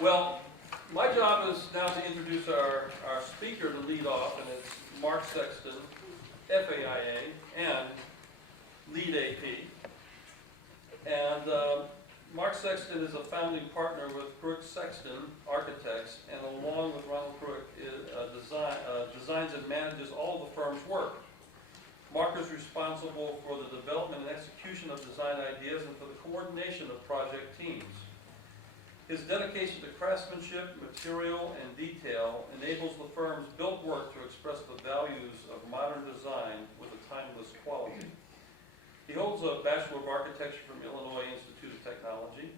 Well, my job is now to introduce our speaker to lead off, and it's Mark Sexton, FAIA, and lead AP. And Mark Sexton is a founding partner with Sexton Architects, and along with Ronald Crook, designs and manages all the firm's work. Mark is responsible for the development and execution of design ideas and for the coordination of project teams. His dedication to craftsmanship, material, and detail enables the firm's built work to express the values of modern design with a timeless quality. He holds a Bachelor of Architecture from Illinois Institute of Technology.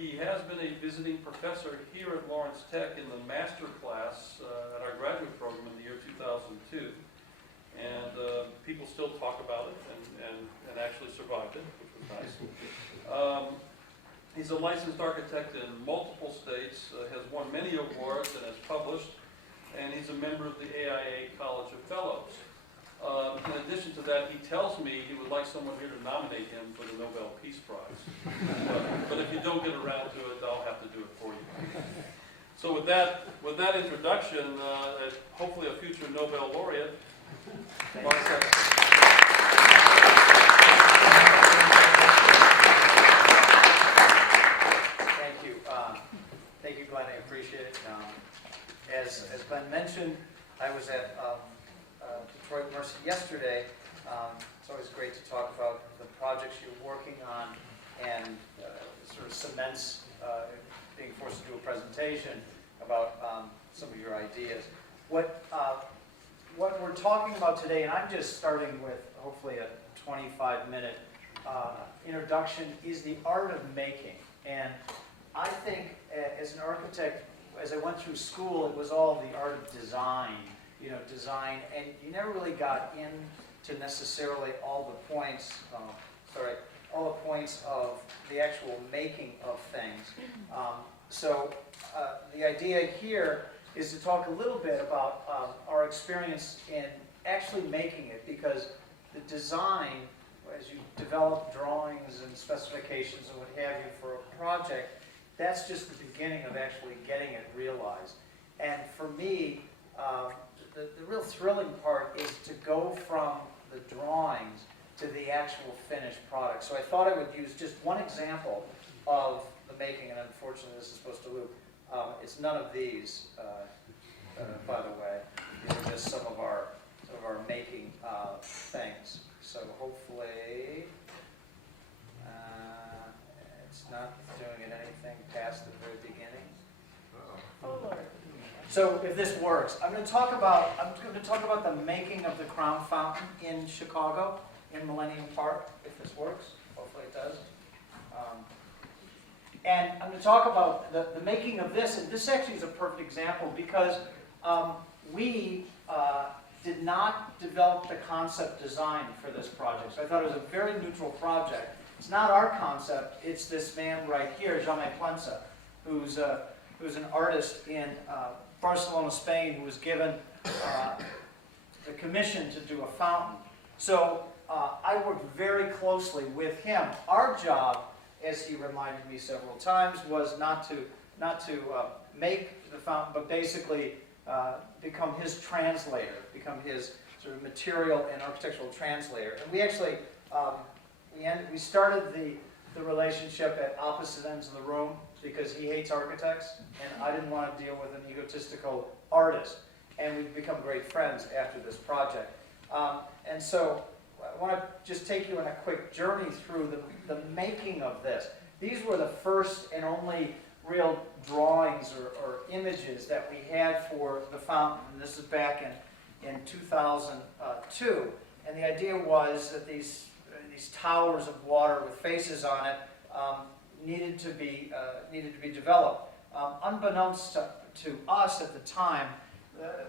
He has been a visiting professor here at Lawrence Tech in the master class at our graduate program in the year 2002. And people still talk about it and actually survived it, which was nice. He's a licensed architect in multiple states, has won many awards and has published, and he's a member of the AIA College of Fellows. In addition to that, he tells me he would like someone here to nominate him for the Nobel Peace Prize. But if you don't get around to it, I'll have to do it for you. So with that introduction, hopefully a future Nobel laureate, Mark Sexton. Thank you, Glenn. I appreciate it. As Glenn mentioned, I was at Detroit Mercy yesterday. It's always great to talk about the projects you're working on, and sort of cements being forced to do a presentation about some of your ideas. What we're talking about today, and I'm just starting with hopefully a 25-minute introduction, is the art of making. And I think as an architect, as I went through school, it was all the art of design, and you never really got into necessarily all the points, of the actual making of things. So the idea here is to talk a little bit about our experience in actually making it, because the design, as you develop drawings and specifications and what have you for a project, that's just the beginning of actually getting it realized. And for me, the real thrilling part is to go from the drawings to the actual finished product. So I thought I would use just one example of the making, and unfortunately this is supposed to loop. It's none of these, by the way. These are just some of our making things. So hopefully it's not doing it anything past the very beginning. Oh Lord. So if this works, I'm going to talk about the making of the Crown Fountain in Chicago, in Millennium Park. If this works, hopefully it does. And I'm going to talk about the making of this, and this actually is a perfect example because we did not develop the concept design for this project. So I thought it was a very neutral project. It's not our concept, it's this man right here, Jaume Plensa, who's an artist in Barcelona, Spain, who was given the commission to do a fountain. So I worked very closely with him. Our job, as he reminded me several times, was not to make the fountain, but basically become his translator, become his sort of material and architectural translator. And we actually we started the relationship at opposite ends of the room because he hates architects and I didn't want to deal with an egotistical artist. And we've become great friends after this project. And so I want to just take you on a quick journey through the making of this. These were the first and only real drawings or images that we had for the fountain. And this is back in 2002. And the idea was that these towers of water with faces on it needed to be developed. Unbeknownst to us at the time,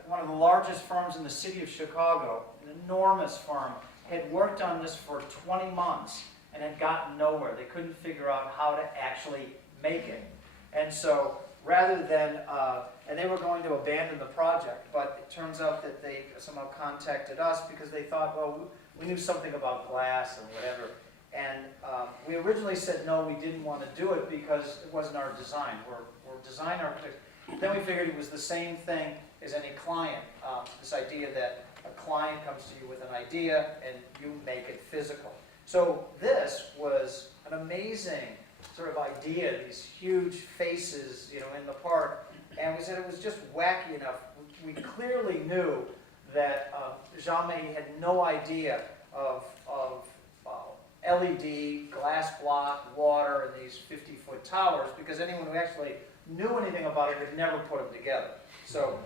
one of the largest firms in the city of Chicago, an enormous firm, had worked on this for 20 months and had gotten nowhere. They couldn't figure out how to actually make it. And so rather than, and they were going to abandon the project, but it turns out that they somehow contacted us because they thought, well, we knew something about glass and whatever. And we originally said no, we didn't want to do it because it wasn't our design. We're design architects. Then we figured it was the same thing as any client. This idea that a client comes to you with an idea and you make it physical. So this was an amazing sort of idea, these huge faces, you know, in the park. And we said it was just wacky enough. We clearly knew that Jean-Marie had no idea of LED, glass block, water, and these 50-foot towers, because anyone who actually knew anything about it had never put them together. So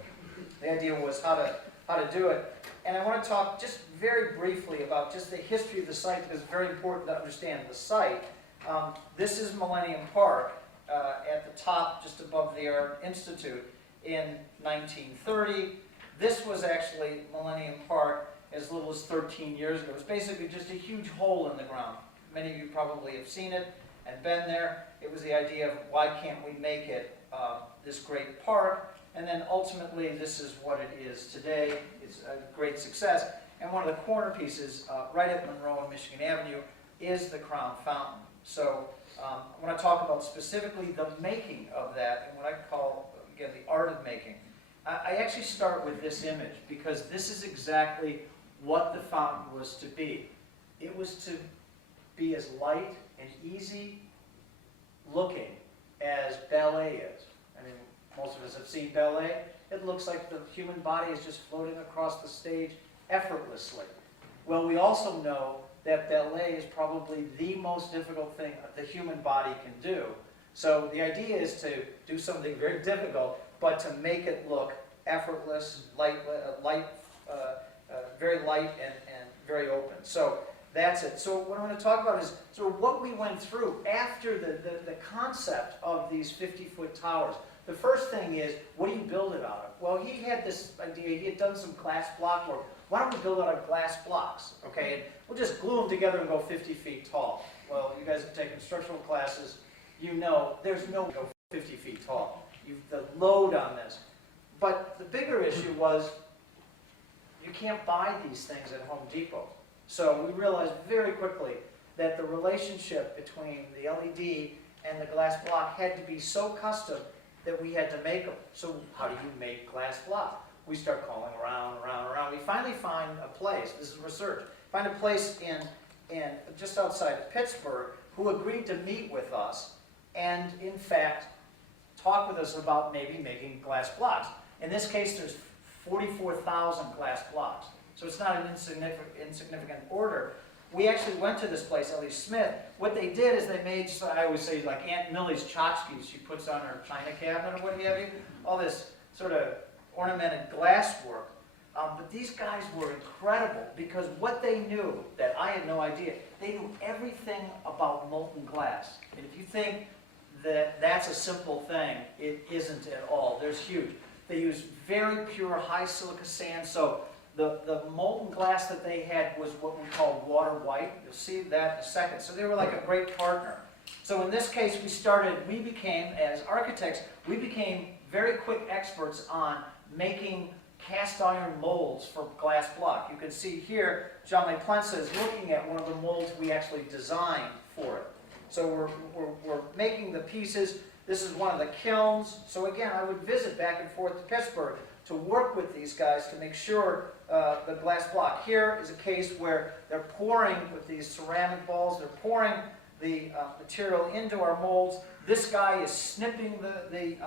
the idea was how to do it. And I want to talk just very briefly about just the history of the site, because it's very important to understand the site. This is Millennium Park at the top, just above the Art Institute, in 1930. This was actually Millennium Park as little as 13 years ago. It was basically just a huge hole in the ground. Many of you probably have seen it and been there. It was the idea of why can't we make it this great park? And then ultimately this is what it is today. It's a great success. And one of the corner pieces right at Monroe and Michigan Avenue is the Crown Fountain. So I want to talk about specifically the making of that and what I call, again, the art of making. I actually start with this image because this is exactly what the fountain was to be. It was to be as light and easy looking as ballet is. I mean, most of us have seen ballet. It looks like the human body is just floating across the stage effortlessly. Well, we also know that ballet is probably the most difficult thing the human body can do. So the idea is to do something very difficult, but to make it look effortless, very light and very open. So that's it. So what I want to talk about is sort of what we went through after the concept of these 50-foot towers. The first thing is, what do you build it out of? Well, he had this idea. He had done some glass block work. Why don't we build it out of glass blocks? Okay, and we'll just glue them together and go 50 feet tall. Well, you guys have taken structural classes. You know there's no 50 feet tall. The load on this. But the bigger issue was you can't buy these things at Home Depot. So we realized very quickly that the relationship between the LED and the glass block had to be so custom that we had to make them. So how do you make glass block? We start calling around. We finally find a place, this is research, find a place in just outside Pittsburgh who agreed to meet with us and in fact talk with us about maybe making glass blocks. In this case, there's 44,000 glass blocks. So it's not an insignificant order. We actually went to this place, Ellie Smith. What they did is they made, I always say, like Aunt Millie's tchotchkes she puts on her china cabinet or what have you. All this sort of ornamented glass work. But these guys were incredible because what they knew that I had no idea, they knew everything about molten glass. And if you think that that's a simple thing, it isn't at all. There's huge. They use very pure high silica sand. So the molten glass that they had was what we call water white. You'll see that in a second. So they were like a great partner. So in this case, we became, as architects, we became very quick experts on making cast iron molds for glass block. You can see here, Jean-Marie Plensa is looking at one of the molds we actually designed for it. So we're making the pieces. This is one of the kilns. So again, I would visit back and forth to Pittsburgh to work with these guys to make sure the glass block. Here is a case where they're pouring with these ceramic balls, they're pouring the material into our molds. This guy is snipping the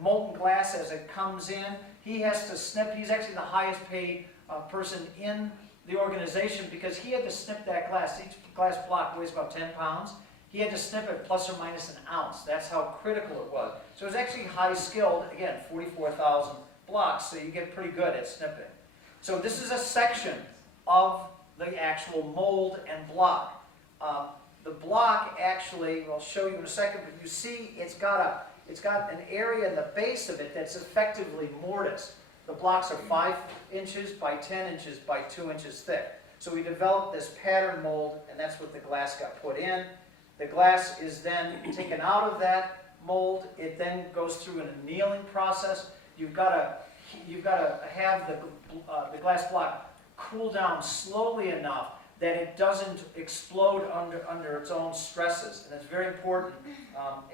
molten glass as it comes in. He has to snip. He's actually the highest paid person in the organization because he had to snip that glass. Each glass block weighs about 10 pounds. He had to snip it plus or minus an ounce. That's how critical it was. So it was actually high skilled. Again, 44,000 blocks, so you get pretty good at snipping. So this is a section of the actual mold and block. The block actually, I'll show you in a second, but you see it's got an area in the base of it that's effectively mortised. The blocks are 5 inches by 10 inches by 2 inches thick. So we developed this pattern mold, and that's what the glass got put in. The glass is then taken out of that mold. It then goes through an annealing process. You've got to have the glass block cool down slowly enough that it doesn't explode under its own stresses. And it's very important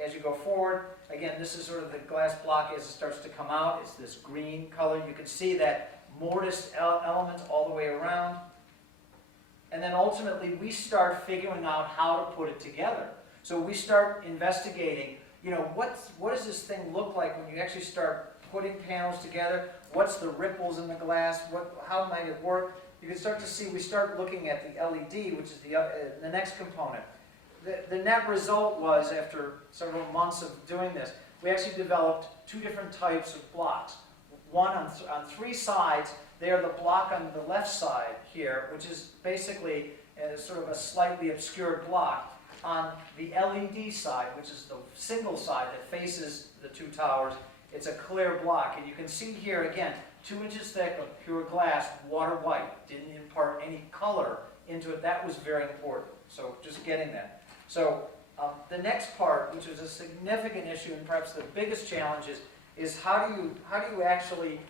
as you go forward. Again, this is sort of the glass block as it starts to come out. It's this green color. You can see that mortised element all the way around. And then ultimately, we start figuring out how to put it together. So we start investigating, you know, what does this thing look like when you actually start putting panels together? What's the ripples in the glass? How might it work? You can start to see, we start looking at the LED, which is the next component. The net result was, after several months of doing this, we actually developed two different types of blocks. One on three sides. They are the block on the left side here, which is basically sort of a slightly obscured block. On the LED side, which is the single side that faces the two towers, it's a clear block. And you can see here, again, 2 inches thick of pure glass, water white. Didn't impart any color into it. That was very important. So just getting that. So the next part, which is a significant issue and perhaps the biggest challenge, is how do you actually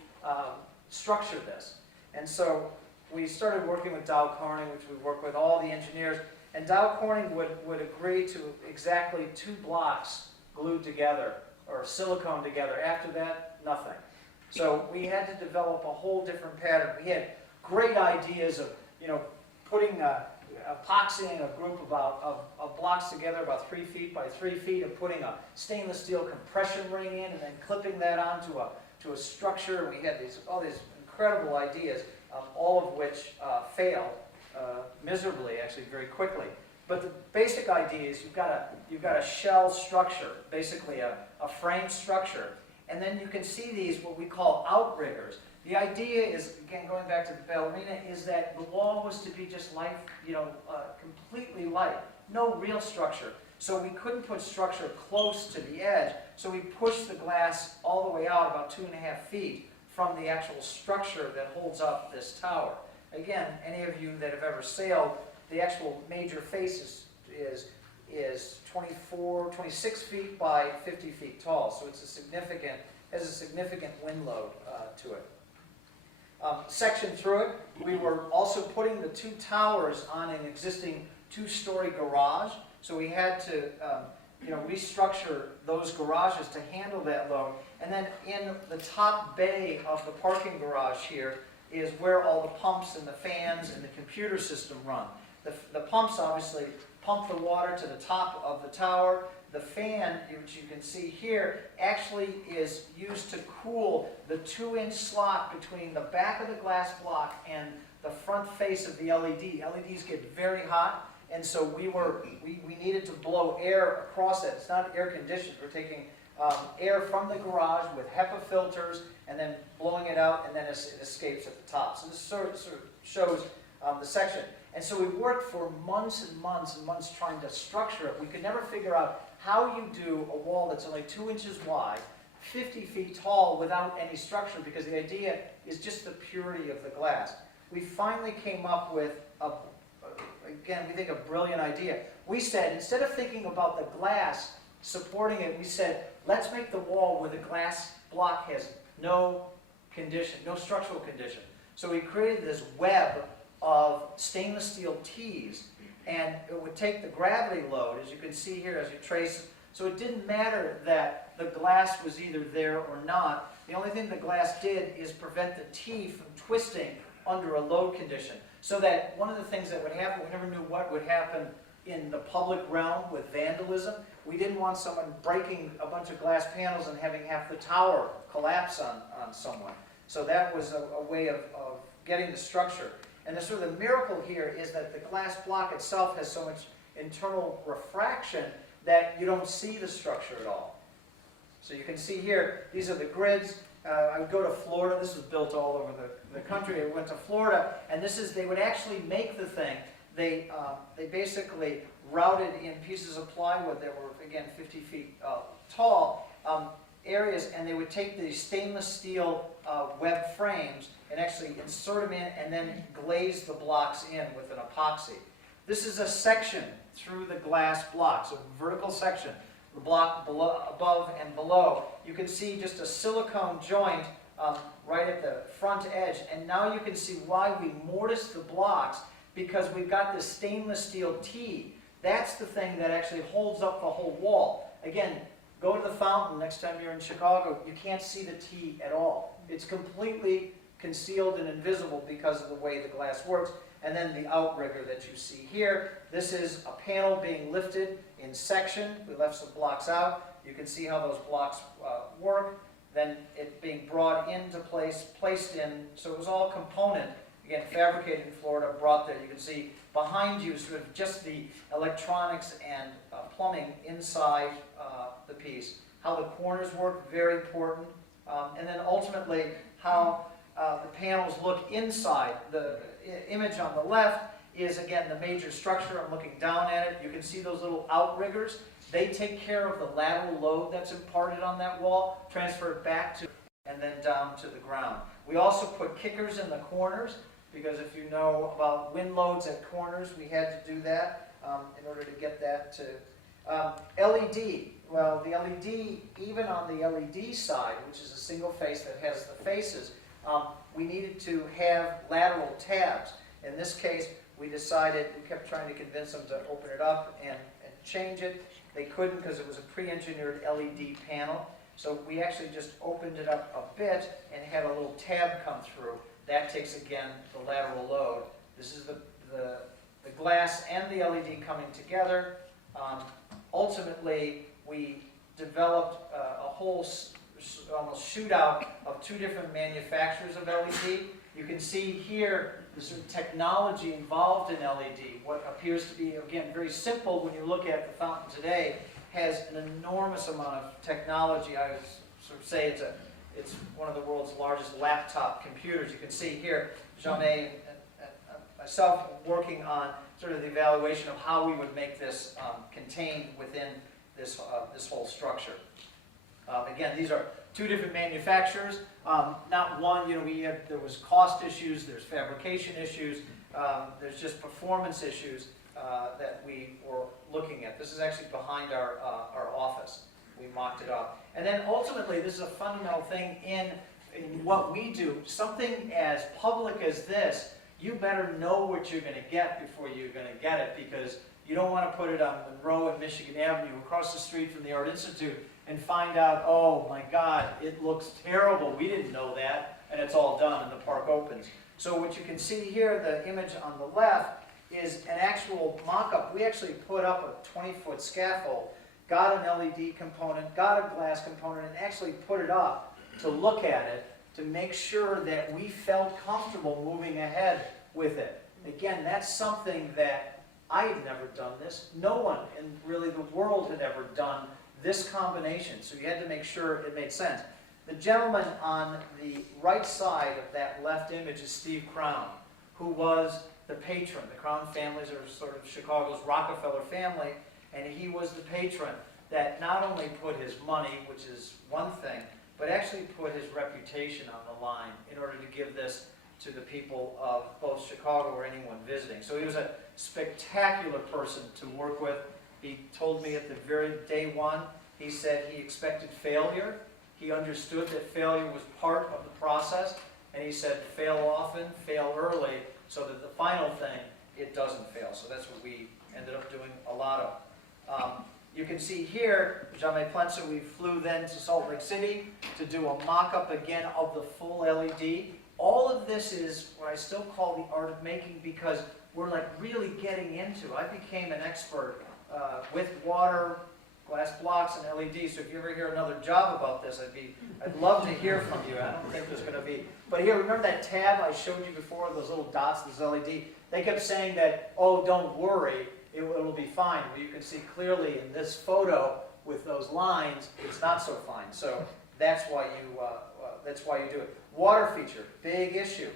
structure this? And so we started working with Dow Corning, which we work with all the engineers, and Dow Corning would agree to exactly 2 blocks glued together or silicone together. After that, nothing. So we had to develop a whole different pattern. We had great ideas of, you know, putting epoxying a group of blocks together about 3 feet by 3 feet, and putting a stainless steel compression ring in, and then clipping that onto a structure. We had all these incredible ideas, all of which failed miserably, actually, very quickly. But the basic idea is you've got a shell structure, basically a frame structure. And then you can see these, what we call outriggers. The idea is, again, going back to the ballerina, is that the wall was to be just light, you know, completely light. No real structure. So we couldn't put structure close to the edge. So we pushed the glass all the way out about 2.5 feet from the actual structure that holds up this tower. Again, any of you that have ever sailed, the actual major face is 26 feet by 50 feet tall, so it's has a significant wind load to it. Section through it, we were also putting the 2 towers on an existing 2-story garage, so we had to restructure those garages to handle that load. And then in the top bay of the parking garage here is where all the pumps and the fans and the computer system run. The pumps obviously pump the water to the top of the tower. The fan, which you can see here, actually is used to cool the 2-inch slot between the back of the glass block and the front face of the LED. LEDs get very hot, and so we needed to blow air across it. It's not air conditioned. We're taking air from the garage with HEPA filters and then blowing it out, and then it escapes at the top. So this sort of shows the section. And so we worked for months and months and months trying to structure it. We could never figure out how you do a wall that's only 2 inches wide, 50 feet tall without any structure, because the idea is just the purity of the glass. We finally came up with, again, we think a brilliant idea. We said, instead of thinking about the glass supporting it, we said, let's make the wall where the glass block has no condition, no structural condition. So we created this web of stainless steel tees, and it would take the gravity load, as you can see here as you trace. So it didn't matter that the glass was either there or not. The only thing the glass did is prevent the tee from twisting under a load condition. So that one of the things that would happen, we never knew what would happen in the public realm with vandalism. We didn't want someone breaking a bunch of glass panels and having half the tower collapse on someone. So that was a way of getting the structure. And the sort of the miracle here is that the glass block itself has so much internal refraction that you don't see the structure at all. So you can see here, these are the grids. I would go to Florida. This was built all over the country. I went to Florida, and they would actually make the thing. They basically routed in pieces of plywood that were, again, 50 feet tall, areas, and they would take these stainless steel web frames and actually insert them in and then glaze the blocks in with an epoxy. This is a section through the glass blocks, a vertical section, the block above and below. You can see just a silicone joint right at the front edge, and now you can see why we mortised the blocks. because we've got this stainless steel T. That's the thing that actually holds up the whole wall. Again, go to the fountain next time you're in Chicago, you can't see the T at all. It's completely concealed and invisible because of the way the glass works. And then the outrigger that you see here. This is a panel being lifted in section. We left some blocks out. You can see how those blocks work. Then it being brought into place, placed in. So it was all component. Again, fabricated in Florida, brought there. You can see behind you sort of just the electronics and plumbing inside the piece. How the corners work, very important. And then ultimately how the panels look inside. The image on the left is, again, the major structure. I'm looking down at it. You can see those little outriggers. They take care of the lateral load that's imparted on that wall, transfer it back to, and then down to the ground. We also put kickers in the corners, because if you know about wind loads at corners, we had to do that in order to get that to LED. Well, the LED, even on the LED side, which is a single face that has the faces, we needed to have lateral tabs. In this case, we decided, we kept trying to convince them to open it up and change it. They couldn't because it was a pre-engineered LED panel. So we actually just opened it up a bit and had a little tab come through. That takes, again, the lateral load. This is the glass and the LED coming together. Ultimately, we developed a whole almost shootout of two different manufacturers of LED. You can see here the sort of technology involved in LED. What appears to be, again, very simple when you look at the fountain today, has an enormous amount of technology. I would sort of say it's one of the world's largest laptop computers. You can see here, Jamais and myself working on sort of the evaluation of how we would make this contained within this whole structure. Again, these are two different manufacturers. Not one, there was cost issues, there's fabrication issues, there's just performance issues that we were looking at. This is actually behind our office. We mocked it up. And then ultimately, this is a fundamental thing in what we do. Something as public as this, you better know what you're going to get before you're going to get it, because you don't want to put it on Monroe and Michigan Avenue across the street from the Art Institute and find out, oh my God, it looks terrible. We didn't know that, and it's all done and the park opens. So what you can see here, the image on the left, is an actual mock-up. We actually put up a 20-foot scaffold, got an LED component, got a glass component, and actually put it up to look at it to make sure that we felt comfortable moving ahead with it. Again, that's something that I had never done this. No one in really the world had ever done this combination, so you had to make sure it made sense. The gentleman on the right side of that left image is Steve Crown, who was the patron. The Crown families are sort of Chicago's Rockefeller family, and he was the patron that not only put his money, which is one thing, but actually put his reputation on the line in order to give this to the people of both Chicago or anyone visiting. So he was a spectacular person to work with. He told me at the very day one, he said he expected failure. He understood that failure was part of the process, and he said fail often, fail early, so that the final thing, it doesn't fail. So that's what we ended up doing a lot of. You can see here, Jamais Plensa, we flew then to Salt Lake City to do a mock-up again of the full LED. All of this is what I still call the art of making, because we're like really getting into. I became an expert with water, glass blocks, and LEDs. So if you ever hear another job about this, I'd love to hear from you. I don't think there's going to be. But here, remember that tab I showed you before, those little dots, this LED? They kept saying that, oh, don't worry, it'll be fine. Well, you can see clearly in this photo with those lines, it's not so fine. So that's why you do it. Water feature, big issue.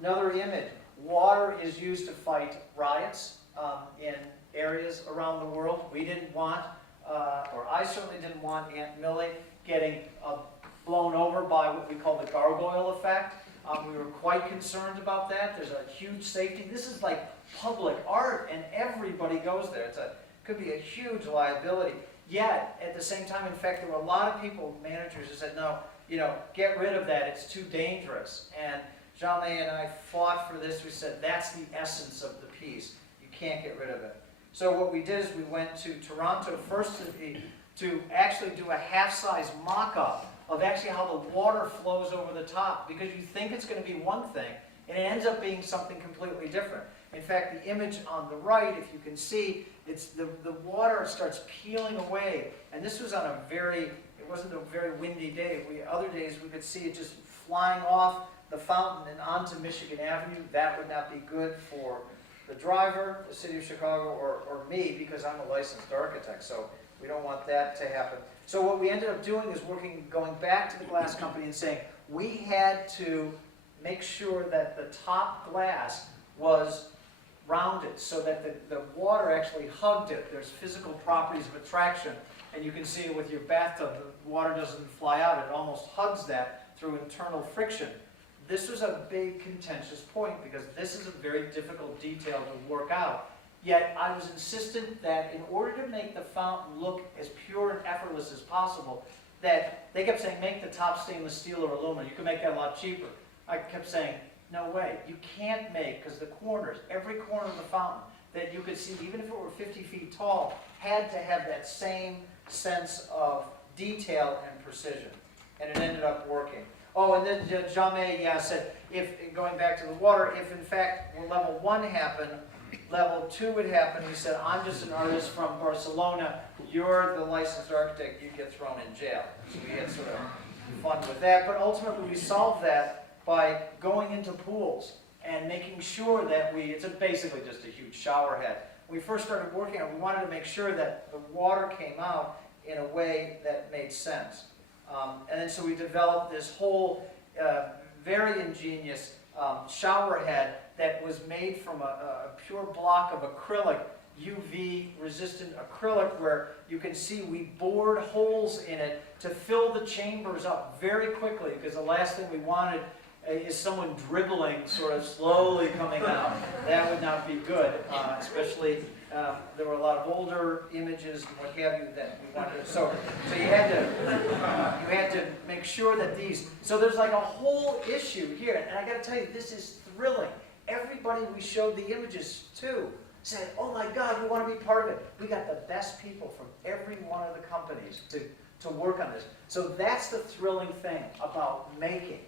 Another image. Water is used to fight riots in areas around the world. We didn't want, or I certainly didn't want Aunt Millie getting blown over by what we call the gargoyle effect. We were quite concerned about that. There's a huge safety. This is like public art, and everybody goes there. It could be a huge liability. Yet, at the same time, in fact, there were a lot of people, managers, who said, no, get rid of that. It's too dangerous. And Jean-May and I fought for this. We said, that's the essence of the piece. You can't get rid of it. So what we did is we went to Toronto first to actually do a half-size mock-up of actually how the water flows over the top, because you think it's going to be one thing, and it ends up being something completely different. In fact, the image on the right, if you can see, it's the water starts peeling away, and this was on a it wasn't a very windy day. Other days we could see it just flying off the fountain and onto Michigan Avenue. That would not be good for the driver, the city of Chicago, or me, because I'm a licensed architect, so we don't want that to happen. So what we ended up doing is going back to the glass company and saying, we had to make sure that the top glass was rounded so that the water actually hugged it. There's physical properties of attraction, and you can see it with your bathtub. The water doesn't fly out. It almost hugs that through internal friction. This was a big contentious point because this is a very difficult detail to work out. Yet I was insistent that in order to make the fountain look as pure and effortless as possible, that they kept saying, make the top stainless steel or aluminum. You can make that a lot cheaper. I kept saying, no way. You can't make, because the corners, every corner of the fountain that you could see, even if it were 50 feet tall, had to have that same sense of detail and precision. And it ended up working. Oh, and then Jean-May said, going back to the water, if in fact level 1 happened, level 2 would happen. He said, I'm just an artist from Barcelona. You're the licensed architect. You get thrown in jail. So we had sort of fun with that. But ultimately, we solved that by going into pools and making sure that it's basically just a huge shower head. When we first started working on it, we wanted to make sure that the water came out in a way that made sense. And then so we developed this whole very ingenious shower head that was made from a pure block of acrylic, UV resistant acrylic, where you can see we bored holes in it to fill the chambers up very quickly, because the last thing we wanted is someone dribbling sort of slowly coming out. That would not be good, especially there were a lot of older images and what have you that we wanted. So you had to make sure that so there's like a whole issue here, and I got to tell you, this is thrilling. Everybody we showed the images to said, oh my God, we want to be part of it. We got the best people from every one of the companies to work on this. So that's the thrilling thing about making.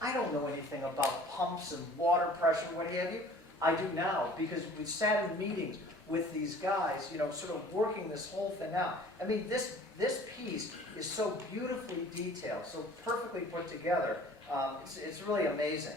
I don't know anything about pumps and water pressure, what have you. I do now, because we sat in meetings with these guys, sort of working this whole thing out. I mean, this piece is so beautifully detailed, so perfectly put together. It's really amazing.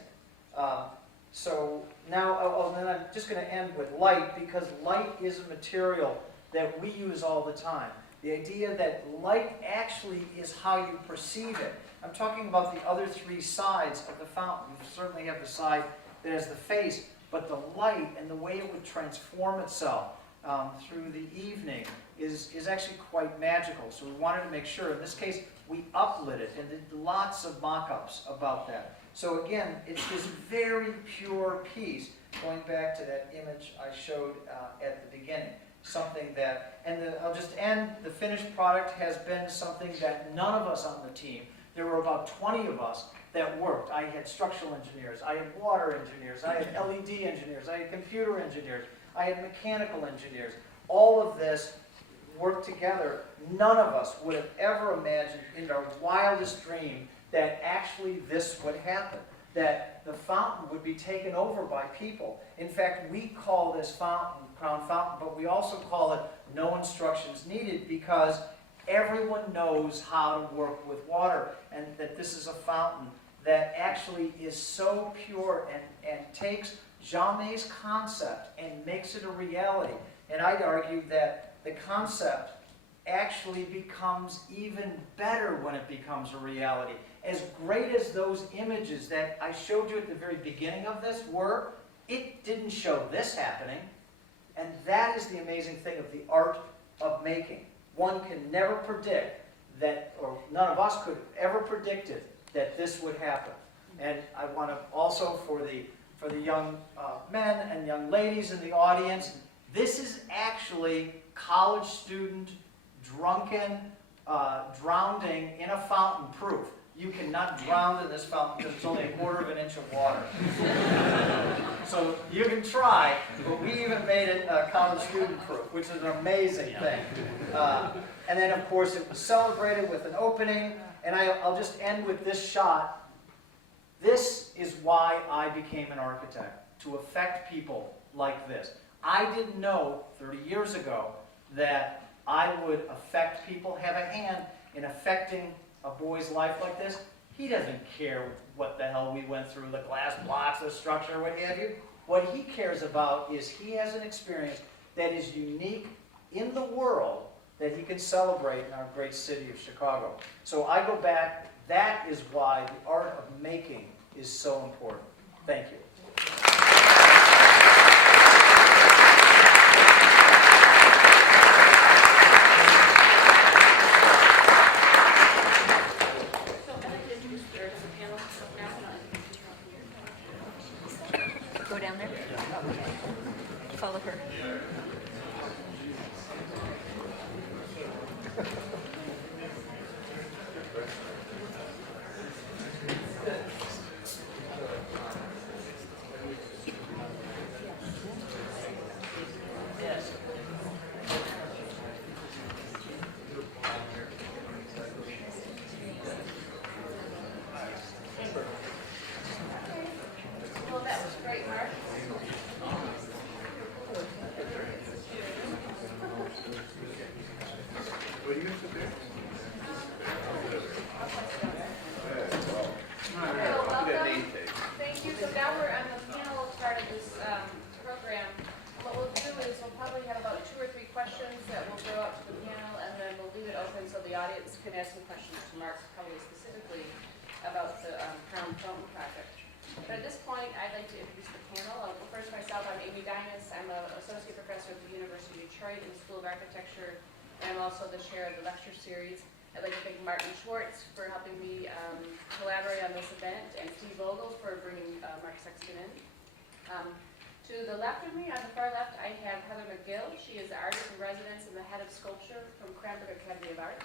So now, then I'm just going to end with light, because light is a material that we use all the time. The idea that light actually is how you perceive it. I'm talking about the other 3 sides of the fountain. You certainly have the side that has the face, but the light and the way it would transform itself through the evening is actually quite magical. So we wanted to make sure, in this case, we uplit it and did lots of mock-ups about that. So again, it's this very pure piece, going back to that image I showed at the beginning. Something that, I'll just end, the finished product has been something that none of us on the team, there were about 20 of us that worked. I had structural engineers, I had water engineers, I had LED engineers, I had computer engineers, I had mechanical engineers. All of this worked together. None of us would have ever imagined in our wildest dream that actually this would happen, that the fountain would be taken over by people. In fact, we call this fountain Crown Fountain, but we also call it No Instructions Needed, because everyone knows how to work with water, and that this is a fountain that actually is so pure and takes Jean-May's concept and makes it a reality. And I'd argue that the concept actually becomes even better when it becomes a reality. As great as those images that I showed you at the very beginning of this were, it didn't show this happening. And that is the amazing thing of the art of making. One can never predict that, or none of us could have ever predicted that this would happen. And I want to also, for the young men and young ladies in the audience, this is actually college student drunken drowning in a fountain proof. you cannot drown in this fountain because it's only 1/4 inch of water. So you can try, but we even made it college student proof, which is an amazing thing. And then of course it was celebrated with an opening, and I'll just end with this shot. This is why I became an architect, to affect people like this. I didn't know 30 years ago that I would affect people, have a hand in affecting a boy's life like this. He doesn't care what the hell we went through, the glass blocks, the structure, what have you. What he cares about is he has an experience that is unique in the world that he can celebrate in our great city of Chicago. So I go back, that is why the art of making is so important. Thank you. Go down there. Follow her. Yes. Well, that was great, Mark. What do you sit there? So welcome. Thank you. So now we're on the panel part of this program. What we'll do is we'll probably have about 2 or 3 questions that will go out to the panel, and then we'll leave it open so the audience can ask some questions to Mark, probably specifically about the Crown Fountain project. But at this point, I'd like to introduce the panel. First, myself, I'm Amy Dinas. I'm an associate professor at the University of Detroit in the School of Architecture. I'm also the chair of the lecture series. I'd like to thank Martin Schwartz for helping me collaborate on this event, and Steve Vogel for bringing Mark Sexton in. To the left of me, on the far left, I have Heather McGill. She is the artist in residence and the head of sculpture from Cranbrook Academy of Art.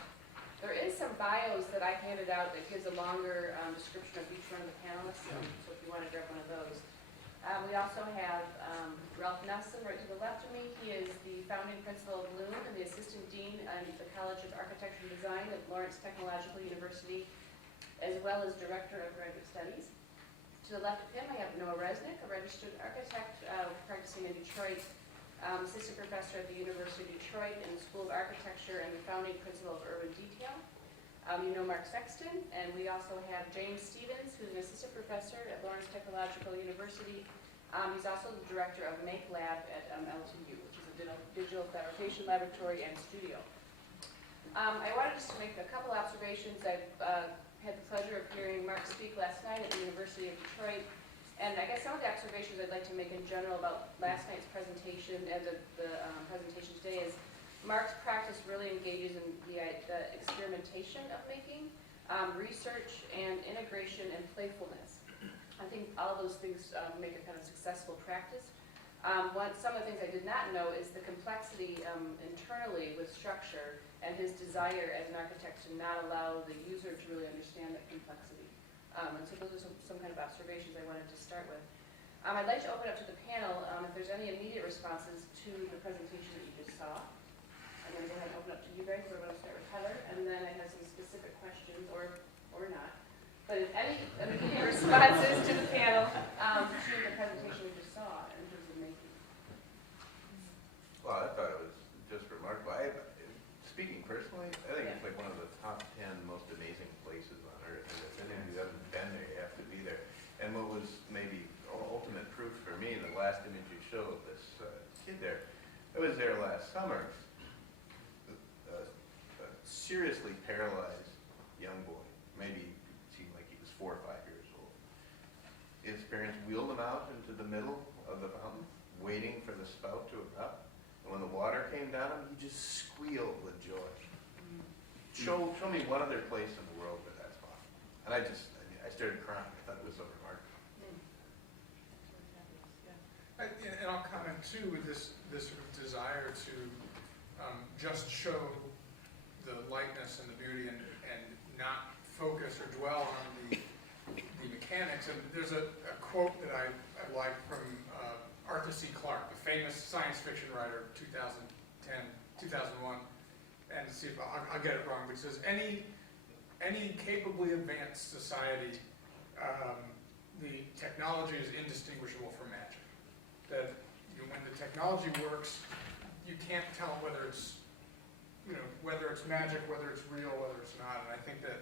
There is some bios that I handed out that gives a longer description of each one of the panelists, so if you want to grab one of those. We also have Ralph Nelson right to the left of me. He is the founding principal of Loon and the assistant dean at the College of Architecture and Design at Lawrence Technological University, as well as director of graduate studies. To the left of him, I have Noah Resnick, a registered architect practicing in Detroit, assistant professor at the University of Detroit in the School of Architecture and the founding principal of Urban Detail. You know Mark Sexton, and we also have James Stevens, who's an assistant professor at Lawrence Technological University. He's also the director of Make Lab at LTU, which is a digital fabrication laboratory and studio. I wanted just to make a couple observations. I've had the pleasure of hearing Mark speak last night at the University of Detroit, and I guess some of the observations I'd like to make in general about last night's presentation and the presentation today is Mark's practice really engages in the experimentation of making, research and integration and playfulness. I think all of those things make a kind of successful practice. Some of the things I did not know is the complexity internally with structure and his desire as an architect to not allow the user to really understand that complexity. And so those are some kind of observations I wanted to start with. I'd like to open up to the panel if there's any immediate responses to the presentation that you just saw. I'm going to go ahead and open up to you guys. We're going to start with Heather, and then I have some specific questions, or not. But if any immediate responses to the panel to the presentation we just saw in terms of making. Well, I thought it was just remarkable. Speaking personally, I think it's like one of the top 10 most amazing places on earth. And if anyone who hasn't been there, you have to be there. And what was maybe ultimate proof for me, the last image you showed, this kid there, I was there last summer. A seriously paralyzed young boy, maybe seemed like he was 4 or 5 years old. His parents wheeled him out into the middle of the fountain, waiting for the spout to erupt. And when the water came down, he just squealed with joy. Show me one other place in the world where that's possible. And I started crying. I thought it was so remarkable. And I'll comment too with this sort of desire to just show the lightness and the beauty and not focus or dwell on the mechanics. And there's a quote that I like from Arthur C. Clarke, the famous science fiction writer, 2010, 2001, and see if I'll get it wrong, but it says, any capably advanced society, the technology is indistinguishable from magic. That when the technology works, you can't tell whether it's, whether it's magic, whether it's real, whether it's not. And I think that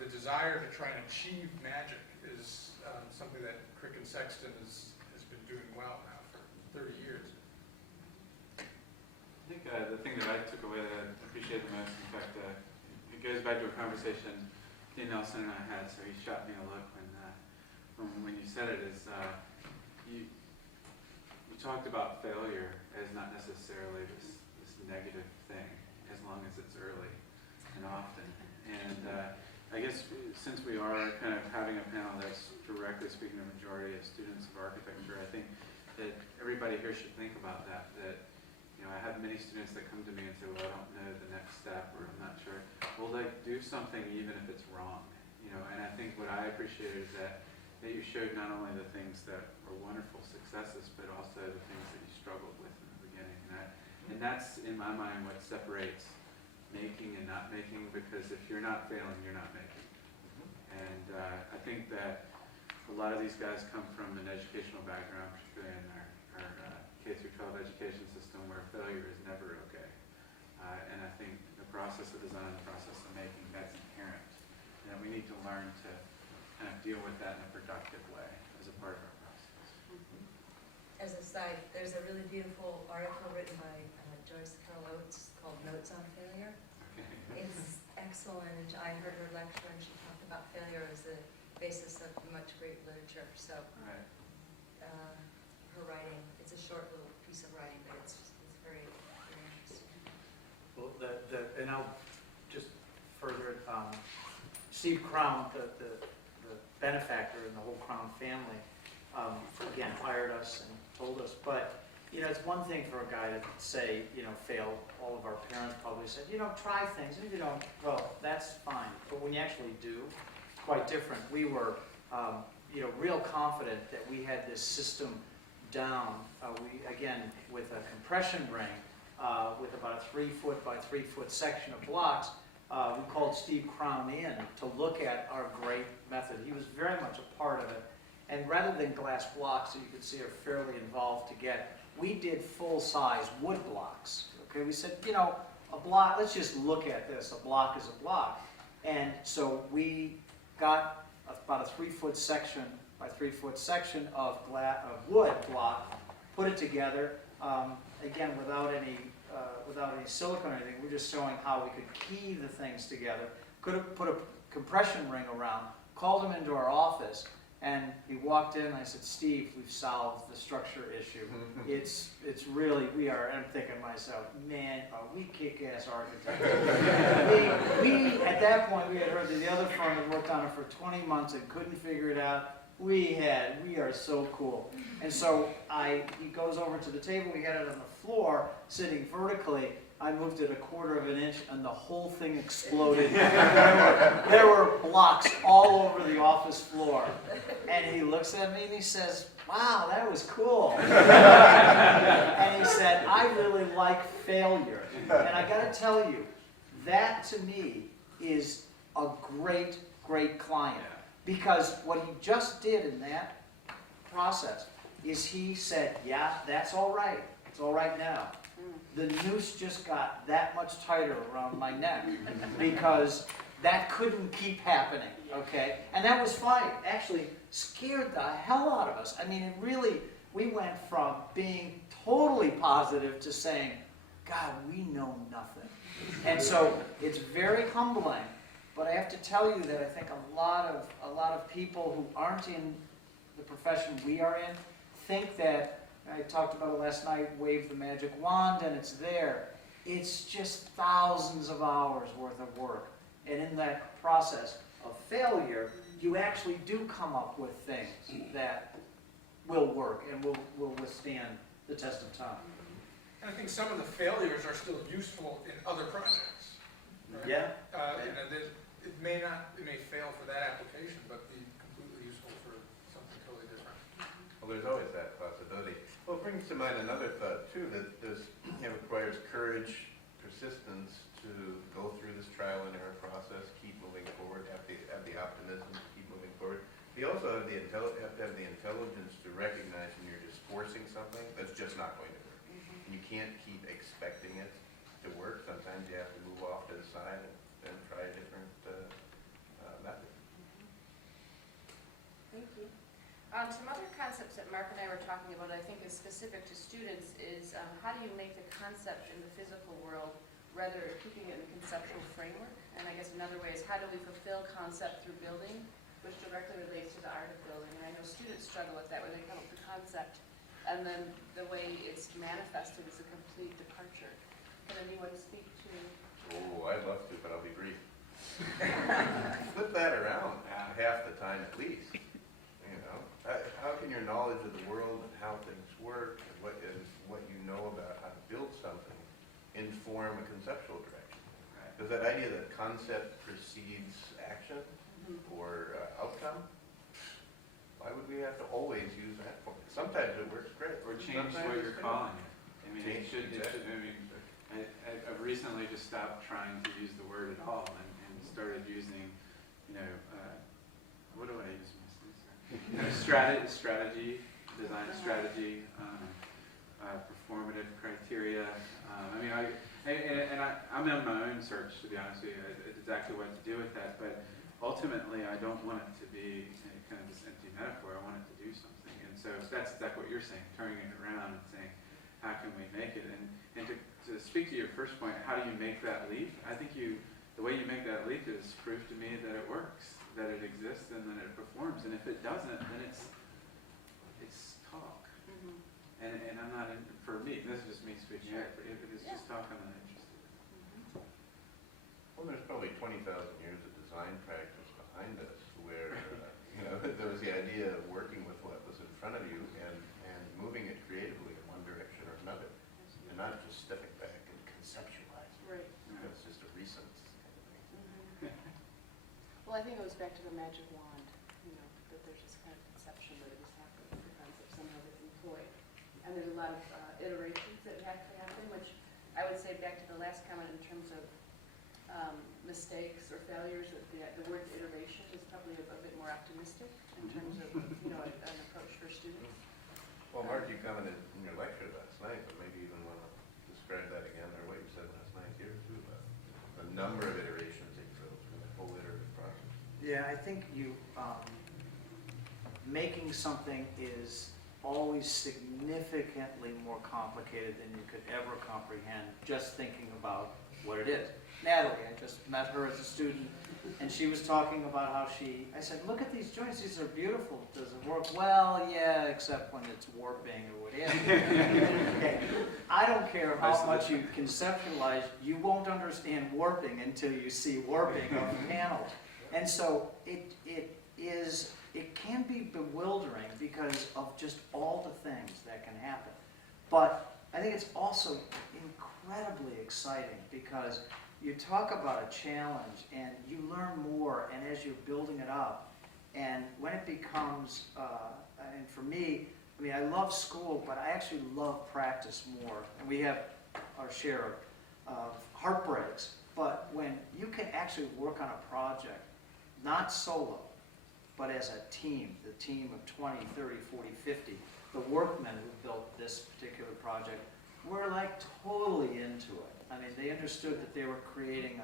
the desire to try and achieve magic is something that Quicken Sexton has been doing well now for 30 years. I think the thing that I took away that I appreciate the most, in fact, it goes back to a conversation Dean Nelson and I had, so he shot me a look when you said it, is you talked about failure as not necessarily this negative thing, as long as it's early and often. And I guess since we are kind of having a panel that's directly speaking to the majority of students of architecture, I think that everybody here should think about that. I have many students that come to me and say, well, I don't know the next step, or I'm not sure. Well, do something even if it's wrong. And I think what I appreciated is that you showed not only the things that were wonderful successes, but also the things that you struggled with in the beginning. And that's, in my mind, what separates making and not making, because if you're not failing, you're not making. And I think that a lot of these guys come from an educational background, particularly in our K-12 education system, where failure is never okay. And I think the process of design, the process of making, that's inherent. And we need to learn to kind of deal with that in a productive way as a part of our process. As a side, there's a really beautiful article written by Joyce Carol Oates called Notes on Failure. Okay. It's excellent. I heard her lecture and she talked about failure as the basis of much great literature. So Right. Her writing, it's a short little piece of writing, but it's very, very interesting. Well, and I'll just further, Steve Crown, the benefactor in the whole Crown family, again, hired us and told us, but, it's one thing for a guy to say, fail. All of our parents probably said, try things. And if you don't, well, that's fine. But when you actually do, it's quite different. We were, real confident that we had this system down. Again, with a compression ring, with about a 3-foot by 3-foot section of blocks, we called Steve Crown in to look at our great method. He was very much a part of it. And rather than glass blocks that you can see are fairly involved to get, we did full-size wood blocks. Okay, we said, a block, let's just look at this. A block is a block. And so we got about a 3-foot section by 3-foot section of wood block, put it together, again, without any silicone or anything. We're just showing how we could key the things together. Could have put a compression ring around, called him into our office, and he walked in and I said, Steve, we've solved the structure issue. It's really, we are, and I'm thinking to myself, man, are we kick-ass architects? we, at that point, we had heard that the other firm had worked on it for 20 months and couldn't figure it out. We are so cool. And so he goes over to the table, we had it on the floor, sitting vertically. I moved it 1/4 of an inch and the whole thing exploded. There were blocks all over the office floor. And he looks at me and he says, wow, that was cool. And he said, I really like failure. And I got to tell you, that to me is a great, great client. Because what he just did in that process is he said, yeah, that's all right. It's all right now. The noose just got that much tighter around my neck because that couldn't keep happening, okay? And that was fine. Actually scared the hell out of us. I mean, it really, we went from being totally positive to saying, God, we know nothing. And so it's very humbling. But I have to tell you that I think a lot of people who aren't in the profession we are in think that, I talked about it last night, wave the magic wand and it's there. It's just thousands of hours worth of work. And in that process of failure, you actually do come up with things that will work and will withstand the test of time. And I think some of the failures are still useful in other projects. Right? Yeah. It may not, mind another thought too, that this requires courage, persistence to go through this trial and error process, keep moving forward, have the optimism to keep moving forward. We also have have to have the intelligence to recognize when you're just forcing something that's just not going to work. And you can't keep expecting it to work. Sometimes you have to move off to the side and try a different method. Thank you. Some other concepts that Mark and I were talking about, I think is specific to students, is how do you make the concept in the physical world, rather keeping it in a conceptual framework? And I guess another way is how do we fulfill concept through building, which directly relates to the art of building. And I know students struggle with that, where they come up with the concept, and then the way it's manifested is a complete departure. Can anyone speak to? Oh, I'd love to, but I'll be brief. Flip that around half the time at least. You know, how can your knowledge of the world and how things work and what you know about how to build something inform a conceptual direction? Because that idea that concept precedes action or outcome, why would we have to always use that for it? Sometimes it works great. Or change Sometimes what it's you're fail. calling it. I mean, it should, I mean, I've recently just stopped trying to use the word at all and started using, you know, what do I use mostly? You know, strategy, design strategy, performative criteria. I mean, I'm on my own search, to be honest with you, exactly what to do with that. But ultimately, I don't want it to be kind of this empty metaphor. I want it to do something. And so that's exactly what you're saying, turning it around and saying, how can we make it? And to speak to your first point, how do you make that leap? I think the way you make that leap is prove to me that it works, that it exists, and that it performs. And if it doesn't, then it's talk. And I'm not, for me, this is just me speaking. Sure. If it is just talk, I'm not interested. Well, there's probably 20,000 years of design practice behind us where, you know, there was the idea of working with what was in front of you and moving it creatively in one direction or another, and not just stepping back and conceptualizing. Right. It's just a recent kind of thing. Well, I think it goes back to the magic wand, you know, that there's this kind of conception that it just happens, the concept somehow gets employed. And there's a lot of iterations that have to happen, which I would say back to the last comment in terms of mistakes or failures, that the word iteration is probably a bit more optimistic in terms of, you know, an approach for students. Well, Mark, you commented in your lecture last night, but maybe even want to describe that again, or what you said last night here too, about the number of iterations that you go through the whole iterative process. Yeah, I think making something is always significantly more complicated than you could ever comprehend just thinking about what it is. Natalie, I just met her as a student, and she was talking about how I said, look at these joints, these are beautiful. Does it work? Well, yeah, except when it's warping or whatever. Okay. I don't care how much you conceptualize, you won't understand warping until you see warping on the panel. And so it can be bewildering because of just all the things that can happen. But I think it's also incredibly exciting because you talk about a challenge and you learn more, and as you're building it up, and when it becomes, and for me, I mean, I love school, but I actually love practice more. And we have our share of heartbreaks, but when you can actually work on a project, not solo, but as a team, the team of 20, 30, 40, 50, the workmen who built this particular project were like totally into it. I mean, they understood that they were creating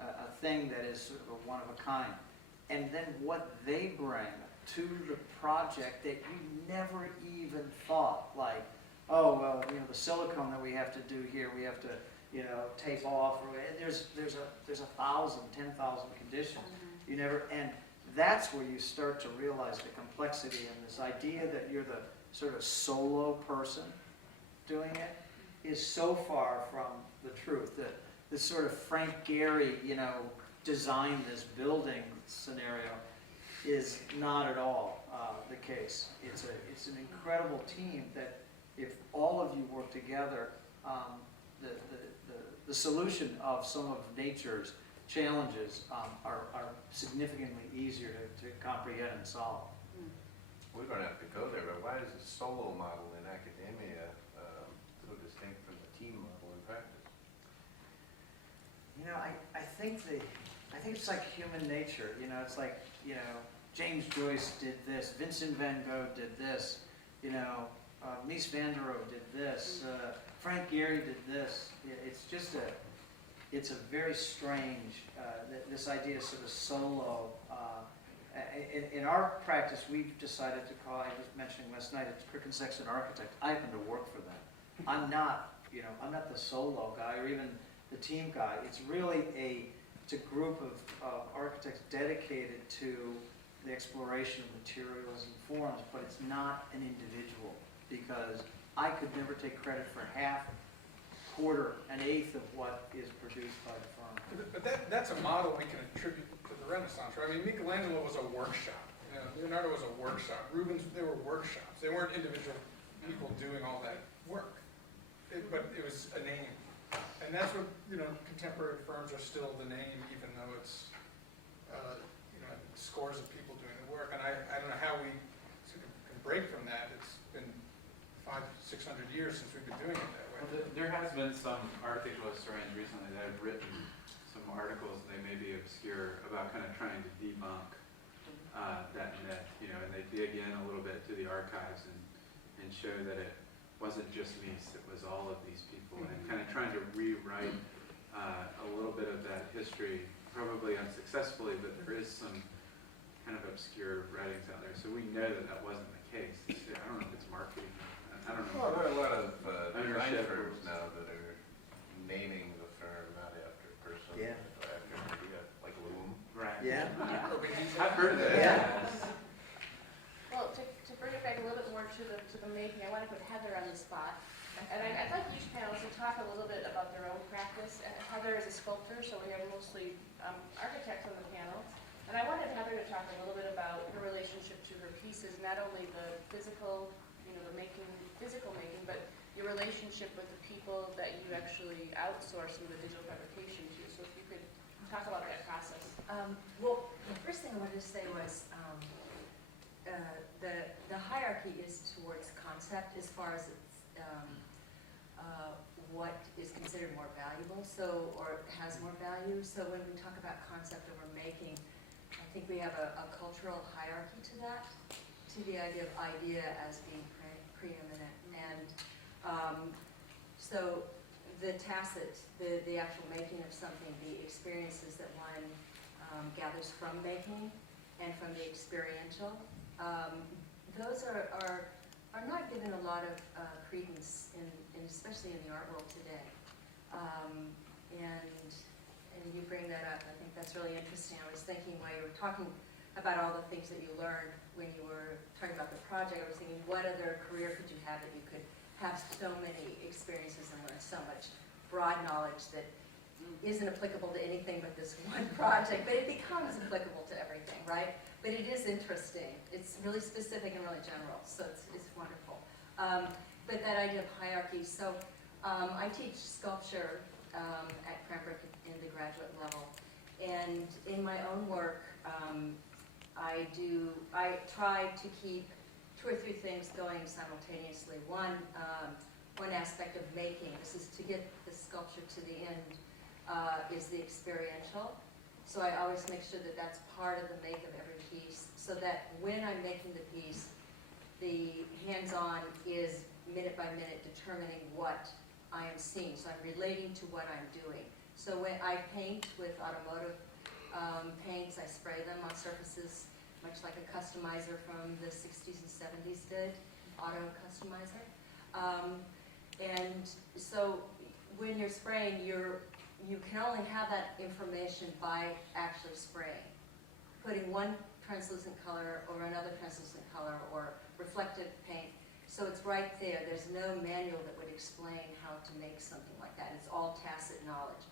a thing that is sort of a one of a kind. And then what they bring to the project that you never even thought, like, oh, well, you know, the silicone that we have to do here, we have to, you know, tape off. Or, there's 1,000, 10,000 conditions. You never, and that's where you start to realize the complexity and this idea that you're the sort of solo person doing it is so far from the truth. That this sort of Frank Gehry, you know, design this building scenario is not at all the case. It's an incredible team that if all of you work together, the solution of some of nature's challenges are significantly easier to comprehend and solve. We don't have to go there, but why is the solo model in academia You know, I think it's like human nature. You know, it's like, you know, James Joyce did this, Vincent van Gogh did this, you know, Mies van der Rohe did this, Frank Gehry did this. It's just it's a very strange, this idea of sort of solo. In our practice, we've decided to call, I was mentioning last night, it's Quicken, Sexton Architect. I happen to work for them. I'm not, you know, I'm not the solo guy or even the team guy. It's really it's a group of architects dedicated to the exploration of materials and forms, but it's not an individual, because I could never take credit for half, quarter, an eighth of what is produced by the firm. But that's a model we can attribute to the Renaissance, right? I mean, Michelangelo was a workshop. You know, Leonardo was a workshop. Rubens, they were workshops. They weren't individual people doing all that work. But it was a name. And that's what, you know, contemporary firms are still the name, even though it's, you know, scores of people doing the work. And I don't know how we sort of can break from that. It's been 500-600 years since we've been doing it that way. Well, there has been some architectural historians recently that have written some articles, they may be obscure, about kind of trying to debunk that myth, you know, and they dig in a little bit to the archives and show that it wasn't just Mies, it was all of these people, and kind of trying to rewrite a little bit of that history, probably unsuccessfully, but there is some kind of obscure writings out there, so we know that that wasn't the case. I don't know if it's marketing, I don't know. Well, there are a lot of design Ownership firms rules. now that are naming the firm not after a person, Yeah. but after an idea, like Loom. Right. Yeah. I've heard of that. Yeah. Well, to bring it back a little bit more to the making, I want to put Heather on the spot. And I'd like each panel to talk a little bit about their own practice. Heather is a sculptor, so we have mostly architects on the panel. And I wanted Heather to talk a little bit about her relationship to her pieces, not only the physical, you know, the physical making, but your relationship with the people that you actually outsource the digital fabrication to. So if you could talk about that process. Well, the first thing I wanted to say was the hierarchy is towards concept as far as it's, what is considered more valuable, so, or has more value. So when we talk about concept over making, I think we have a cultural hierarchy to that, to the idea of idea as being preeminent. And so the tacit, the actual making of something, the experiences that one gathers from making and from the experiential, those are not given a lot of credence, especially in the art world today. And you bring that up. I think that's really interesting. I was thinking while you were talking about all the things that you learned when you were talking about the project, I was thinking, what other career could you have that you could have so many experiences and learn so much broad knowledge that isn't applicable to anything but this one project, but it becomes applicable to everything, right? But it is interesting. It's really specific and really general, so it's wonderful. But that idea of hierarchy, so I teach sculpture at Cranbrook in the graduate level, and in my own work, I try to keep 2 or 3 things going simultaneously. One aspect of making, this is to get the sculpture to the end, is the experiential. So I always make sure that that's part of the make of every piece, so that when I'm making the piece, the hands-on is minute by minute determining what I am seeing. So I'm relating to what I'm doing. So when I paint with automotive paints, I spray them on surfaces, much like a customizer from the 60s and 70s did, auto customizer. And so when you're spraying, you can only have that information by actually spraying. Putting one translucent color over another translucent color or reflective paint. So it's right there. There's no manual that would explain how to make something like that. It's all tacit knowledge.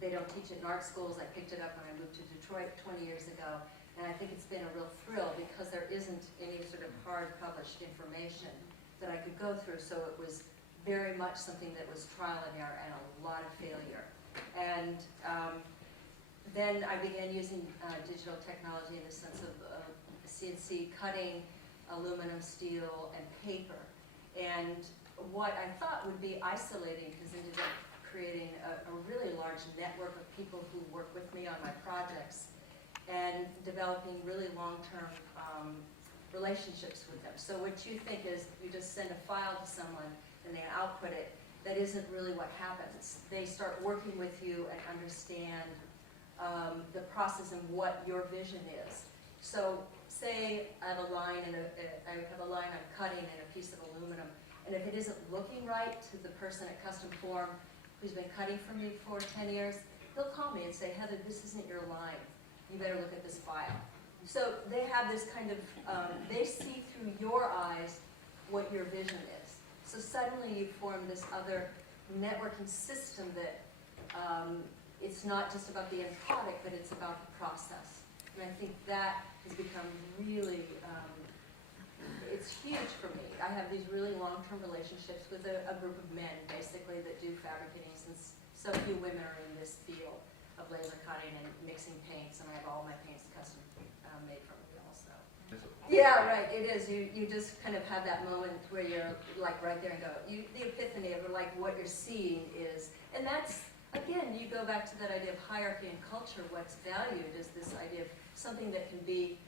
They don't teach it in art schools. I picked it up when I moved to Detroit 20 years ago. And I think it's been a real thrill because there isn't any sort of hard published information that I could go through. So it was very much something that was trial and error and a lot of failure. And then I began using digital technology in the sense of CNC cutting, aluminum, steel, and paper. And what I thought would be isolating, because ended up creating a really large network of people who work with me on my projects and developing really long-term relationships with them. So what you think is you just send a file to someone and they output it. That isn't really what happens. They start working with you and understand the process and what your vision is. So say I have a line I'm cutting in a piece of aluminum, and if it isn't looking right to the person at Custom Form who's been cutting for me for 10 years, they'll call me and say, Heather, this isn't your line. You better look at this file. So they have this kind of, they see through your eyes what your vision is. So suddenly you form this other networking system that it's not just about the end product, but it's about the process. And I think that has become really, it's huge for me. I have these really long-term relationships with a group of men, basically, that do fabricating, since so few women are in this field of laser cutting and mixing paints, and I have all my paints custom made from me also. Yeah, right, it is. You just kind of have that moment where you're like right there and go, the epiphany of like what you're seeing is, and that's, again, you go back to that idea of hierarchy and culture. What's valued is this idea of something that can be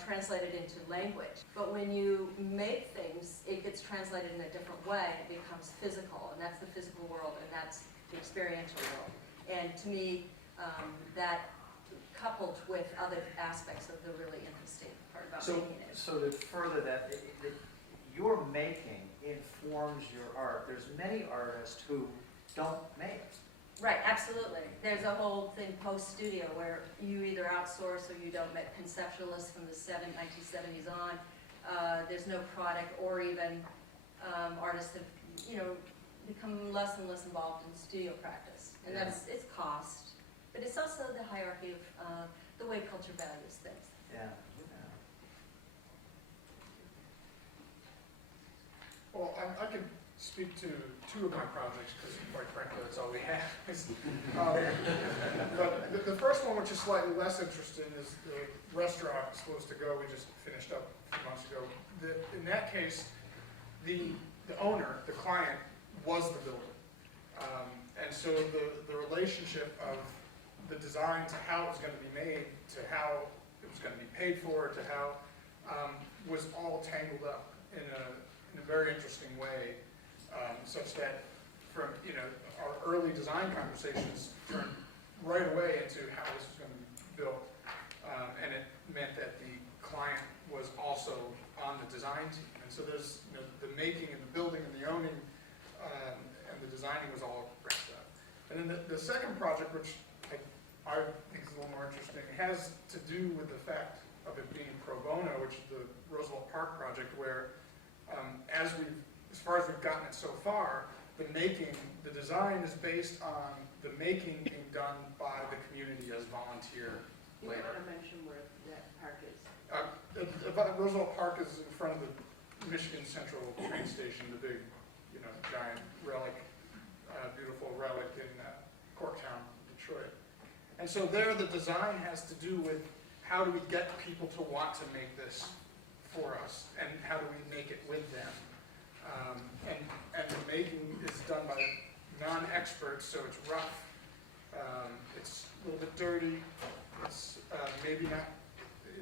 translated into language. But when you make things, it gets translated in a different way. It becomes physical, and that's the physical world, and that's the experiential world. And to me, that coupled with other aspects of the really interesting part about making it. So to further that, your making informs your art. There's many artists who don't make. Right, absolutely. There's a whole thing post-studio where you either outsource or you don't make conceptualists from the 1970s on. There's no product, or even artists have, become less and less involved in studio practice. And it's cost, but it's also the hierarchy of the way culture values things. Yeah. Well, I can speak to two of my projects, because quite frankly, that's all we have. But the first one, which is slightly less interesting, is the restaurant Supposed to Go we just finished up a few months ago. In that case, the owner, the client, was the builder. And so the relationship of the design to how it was going to be made, to how it was going to be paid for, to how, was all tangled up in a very interesting way, such that from our early design conversations turned right away into how this was going to be built, and it meant that the client was also on the design team. And so there's the making and the building and the owning and the designing was all wrapped up. And then the second project, which I think is a little more interesting, has to do with the fact of it being pro bono, which is the Roosevelt Park project, where as far as we've gotten it so far, the design is based on the making being done by the community as volunteer labor. You want to mention where that park is? Roosevelt Park is in front of the Michigan Central train station, the big, giant relic, beautiful relic in Corktown, Detroit. And so there, the design has to do with how do we get people to want to make this for us, and how do we make it with them. And the making is done by non-experts, so it's rough, it's a little bit dirty, it's maybe not,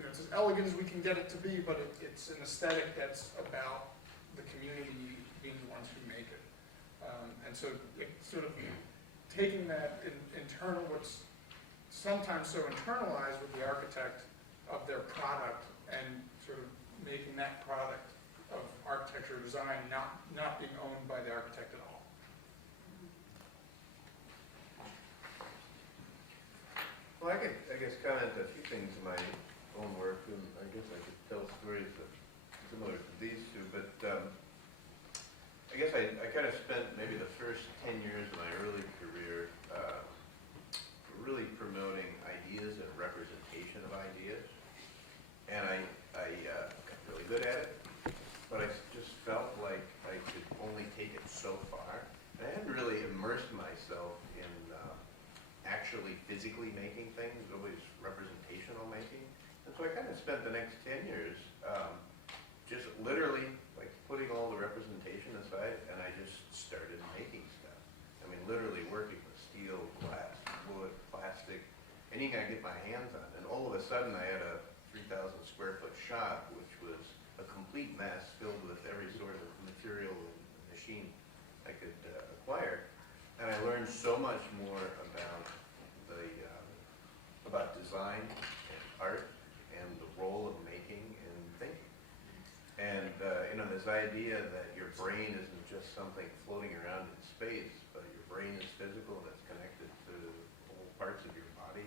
it's as elegant as we can get it to be, but it's an aesthetic that's about the community being the ones who make it. And so it's sort of taking that internal, what's sometimes so internalized with the architect of their product, and sort of making that product of architecture or design not being owned by the architect at all. Well, I guess comment a few things in my own work, and I guess I could tell stories similar to these two, but I guess I kind of spent maybe the first 10 years of my early career really promoting ideas and representation of ideas, and I got really good at it, but I just felt like I could only take it so far. And I hadn't really immersed myself in actually physically making things, always representational making. And so I kind of spent the next 10 years just literally like putting all the representation aside, and I just started making stuff. I mean, literally working with steel, glass, wood, plastic, anything I get my hands on. And all of a sudden I had a 3,000 square foot shop, which was a complete mess filled with every sort of material and machine I could acquire. And I learned so much more about about design and art and the role of making and thinking. And this idea that your brain isn't just something floating around in space, but your brain is physical and it's connected to all parts of your body,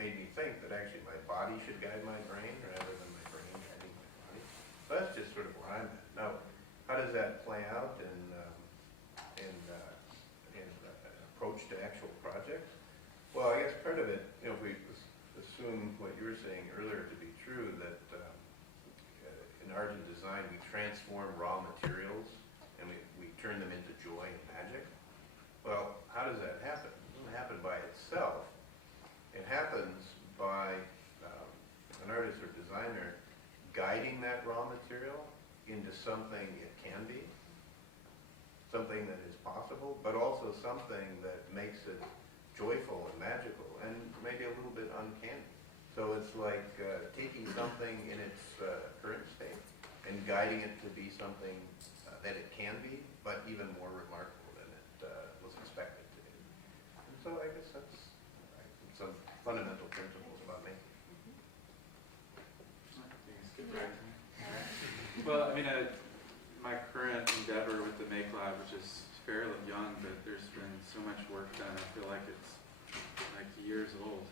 made me think that actually my body should guide my brain rather than my brain guiding my body. So that's just sort of where I'm at. Now, how does that play out in approach to actual projects? Well, I guess part of it, if we assume what you were saying earlier to be true, that in art and design we transform raw materials and we turn them into joy and magic. Well, how does that happen? It doesn't happen by itself. It happens by an artist or designer guiding that raw material into something it can be, something that is possible, but also something that makes it joyful and magical and maybe a little bit uncanny. So it's like taking something in its current state and guiding it to be something that it can be, but even more remarkable than it was expected to be. And so I guess that's some fundamental principles about making. Well, I mean, my current endeavor with the Make Lab, which is fairly young, but there's been so much work done, I feel like it's like years old.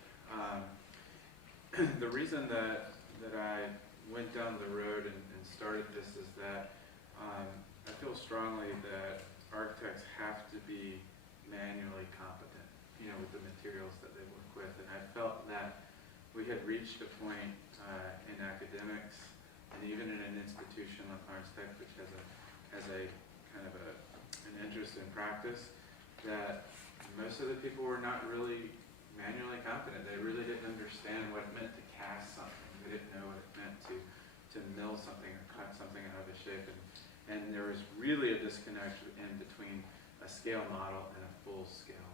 The reason that I went down the road and started this is that I feel strongly that architects have to be manually competent, with the materials that they work with. And I felt that we had reached a point in academics and even in an institution like Arts Tech, which has a kind of an interest in practice, that most of the people were not really manually competent. They really didn't understand what it meant to cast something. They didn't know what it meant to mill something or cut something out of a shape. And there was really a disconnect in between a scale model and a full-scale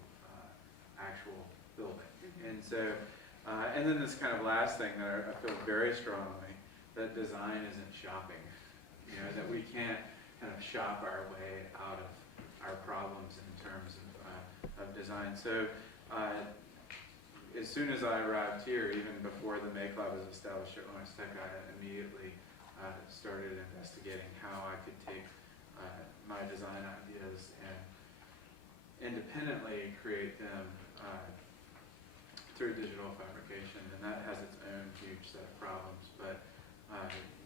actual building. And so, and then this kind of last thing that I feel very strongly, that design isn't shopping. That we can't kind of shop our way out of our problems in terms of design. So as soon as I arrived here, even before the Make Lab was established at Arts Tech, I immediately started investigating how I could take my design ideas and independently create them through digital fabrication, and that has its own huge set of problems. But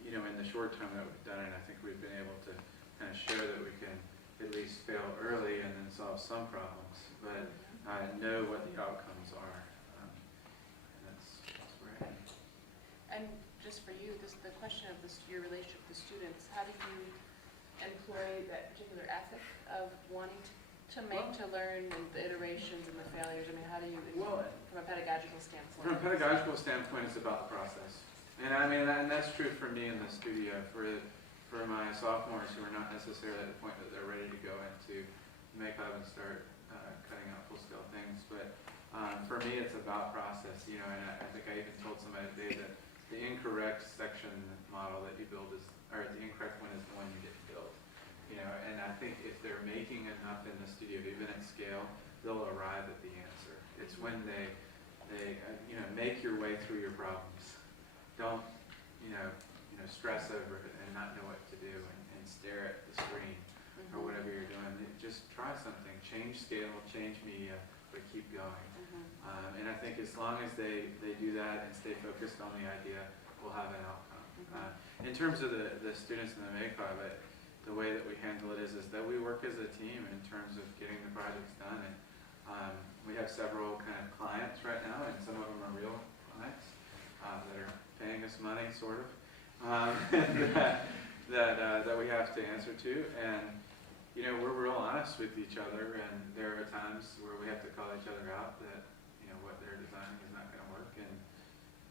in the short time that we've done it, I think we've been able to kind of show that we can at least fail early and then solve some problems, but know what the outcomes are. And that's where I am. And just for you, the question of your relationship with the students, how do you employ that particular ethic of wanting to make, to learn, and the iterations and the failures? I mean, how do you, from a pedagogical standpoint? From a pedagogical standpoint, it's about the process. And I mean, and that's true for me in the studio. For my sophomores who are not necessarily at the point that they're ready to go into Make Lab and start cutting out full-scale things. But for me, it's about process. And I think I even told somebody today that the incorrect section model that you build is, or the incorrect one is the one you get built. And I think if they're making enough in the studio, even at scale, they'll arrive at the answer. It's when they make your way through your problems. Don't, stress over it and not know what to do and stare at the screen or whatever you're doing. Just try something, change scale, change media, but keep going. And I think as long as they do that and stay focused on the idea, we'll have an outcome. In terms of the students in the Make Lab, the way that we handle it is that we work as a team in terms of getting the projects done. And we have several kind of clients right now, and some of them are real clients that are paying us money, sort of, that we have to answer to. And we're real honest with each other, and there are times where we have to call each other out that what they're designing is not going to work, and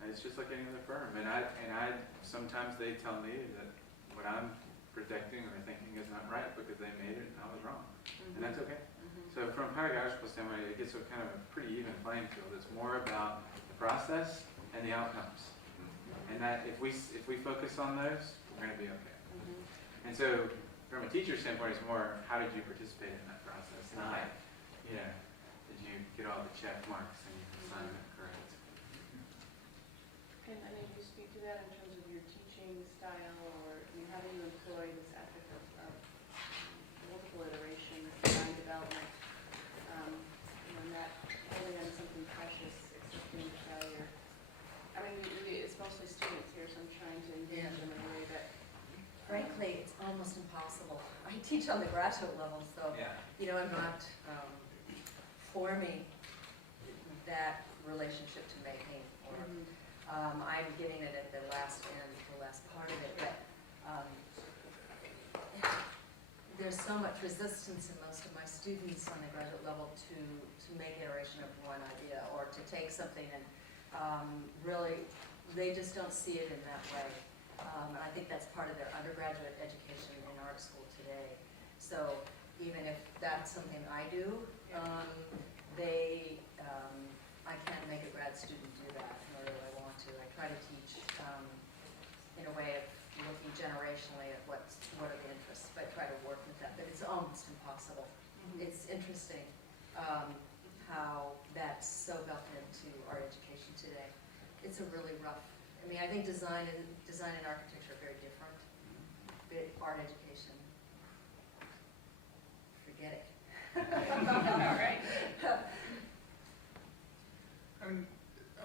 it's just like any other firm. And I sometimes they tell me that what I'm predicting or thinking is not right because they made it and I was wrong, and that's okay. So from a pedagogical standpoint, it gets a kind of a pretty even playing field. It's more about the process and the outcomes. And that if we focus on those, we're going to be okay. And so from a teacher standpoint, it's more how did you participate in that process, not, you know, did you get all the check marks and your assignment correct? Can any of you speak to that in terms of your teaching style, or how do you employ this ethic of multiple iterations, design development, not holding on to something precious, accepting failure? I mean, it's mostly students here, so I'm trying to engage them in a way that. Frankly, it's almost impossible. I teach on the graduate level, so, I'm not forming that relationship to making, or I'm getting it at the last end, the last part of it, but there's so much resistance in most of my students on the graduate level to make iteration of one idea, or to take something and really, they just don't see it in that way. And I think that's part of their undergraduate education in art school today. So even if that's something I do, I can't make a grad student do that, nor do I want to. I try to teach in a way of looking generationally at what are the interests, but I try to work with that. But it's almost impossible. It's interesting how that's so built into our education today. It's a really rough. I mean, I think design and architecture are very different. But art education, forget it. All right. I mean,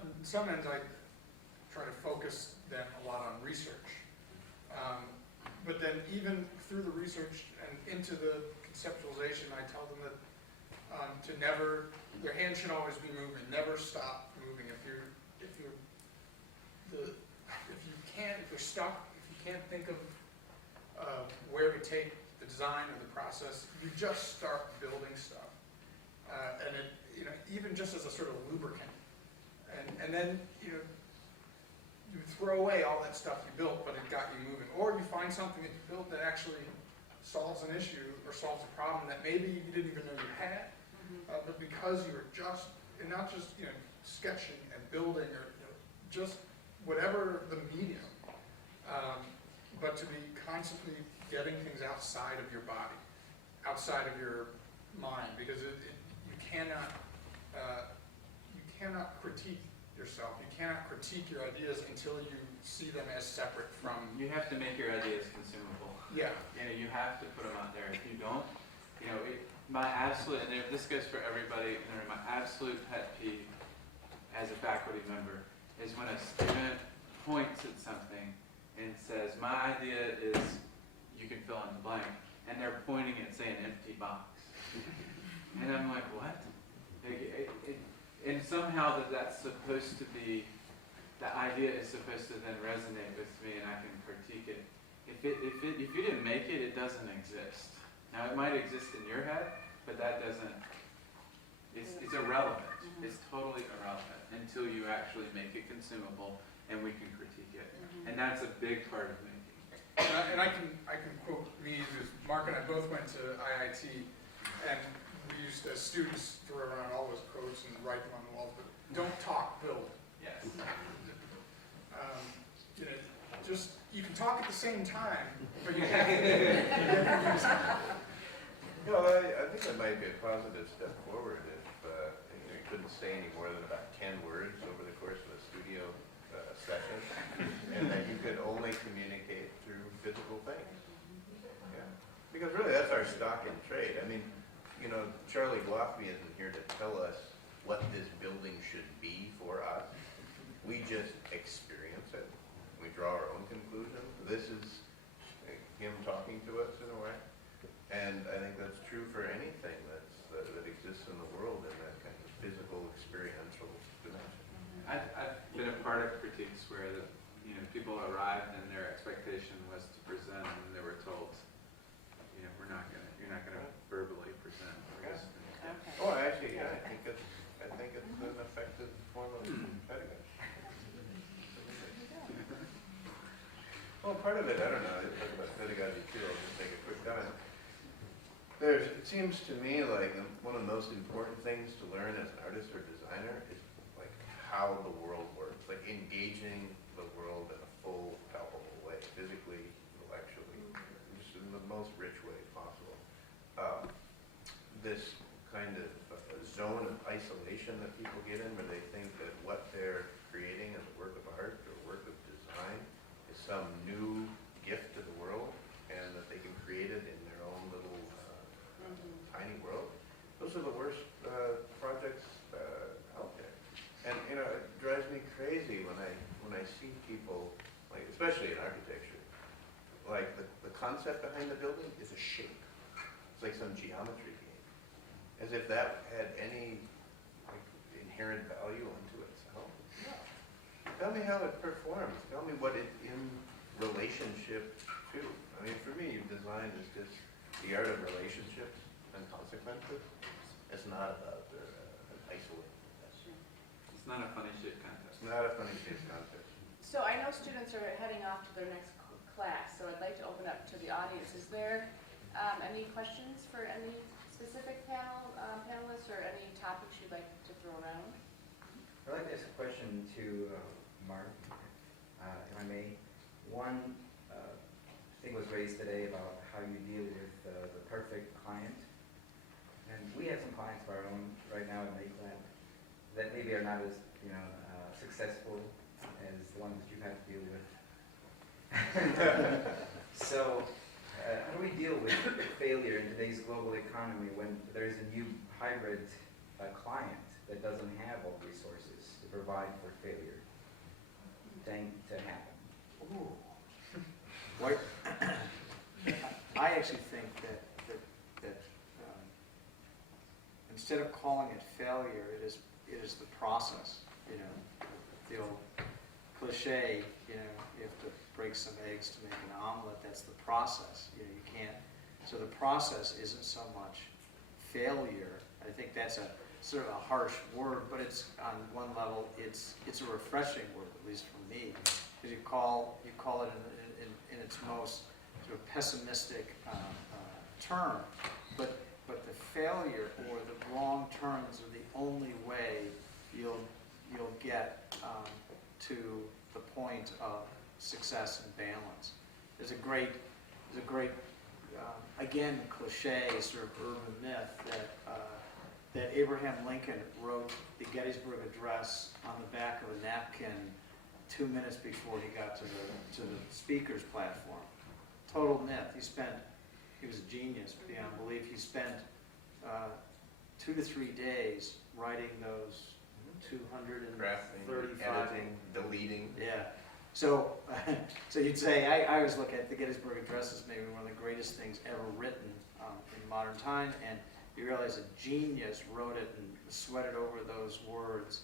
on some ends, I try to focus them a lot on research. But then even through the research and into the conceptualization, I tell them that their hand should always be moving, never stop moving. If you're stuck, if you can't think of where to take the design or the process, you just start building stuff. And it, even just as a sort of lubricant. And then, you throw away all that stuff you built, but it got you moving. Or you find something that you built that actually solves an issue or solves a problem that maybe you didn't even know you had, but because you were not just sketching and building or just whatever the medium, but to be constantly getting things outside of your body, outside of your mind, because you cannot critique yourself. You cannot critique your ideas until you see them as separate from. You have to make your ideas consumable. Yeah. You have to put them out there. If you don't, my absolute, and this goes for everybody, my absolute pet peeve as a faculty member is when a student points at something and says, my idea is, you can fill in the blank, and they're pointing at, say, an empty box. And I'm like, what? And somehow that's supposed to be, the idea is supposed to then resonate with me and I can critique it. If you didn't make it, it doesn't exist. Now it might exist in your head, but that doesn't, it's irrelevant. It's totally irrelevant until you actually make it consumable and we can critique it. And that's a big part of making. And I can quote me, because Mark and I both went to IIT, and we used as students throw around all those quotes and write them on the walls, but don't talk, build. Yes. You can talk at the same time, but you can't. I think that might be a positive step forward if you couldn't say any more than about 10 words over the course of a studio session, and that you could only communicate through physical things. Yeah. Because really that's our stock in trade. I mean, Charlie Gloffy isn't here to tell us what this building should be for us. We just experience it. We draw our own conclusions. This is him talking to us in a way. And I think that's true for anything that exists in the world in that kind of physical, experiential dimension. I've been a part of critiques where people arrived and their expectation was to present, and they were told, you're not gonna verbally present. Oh, actually, yeah, I think it's an effective form of pedagogy. Well, part of it, I don't know, talk about pedagogy too, I'll just take a quick comment. It seems to me like one of the most important things to learn as an artist or designer is like how the world works, like engaging the world in a full, palpable way, physically, intellectually, just in the most rich way possible. This kind of zone of isolation that people get in where they think that what they're creating as a work of art or work of design is some new gift to the world and that they can create it in their own little tiny world. Those are the worst projects out there. And you know, it drives me crazy when I see people, like especially in architecture, like the concept behind the building is a shape. It's like some geometry game. As if that had any like, inherent value unto itself. No. Tell me how it performs. Tell me what it's in relationship to. I mean, for me, design is just the art of relationships and consequences. It's not about an isolated. It's not a funny shit contest. It's not a funny shaped contest. So I know students are heading off to their next class, so I'd like to open up to the audience. Is there any questions for any specific panelists or any topics you'd like to throw around? I'd like to ask a question to Mark, if I may. One thing was raised today about how you deal with the perfect client. And we have some clients of our own right now in Lakeland that maybe are not as successful as the ones that you've had to deal with. So how do we deal with failure in today's global economy when there's a new hybrid client that doesn't have all the resources to provide for failure to happen? Ooh. What? I actually think that instead of calling it failure, it is the process. You know, the old cliche. You know, you have to break some eggs to make an omelet. That's the process. You know, you can't. So the process isn't so much failure. I think that's a sort of a harsh word, but it's on one level, it's a refreshing word, at least for me, because you call it in its most sort of pessimistic term, but the failure or the wrong turns are the only way you'll get to the point of success and balance. There's a great again cliche sort of urban myth that Abraham Lincoln wrote the Gettysburg Address on the back of a napkin 2 minutes before he got to the speaker's platform. Total myth. He was a genius beyond belief. He spent 2 to 3 days writing those 235. Editing, deleting. Yeah. So you'd say, I always look at the Gettysburg Address as maybe one of the greatest things ever written in modern time, and you realize a genius wrote it and sweated over those words.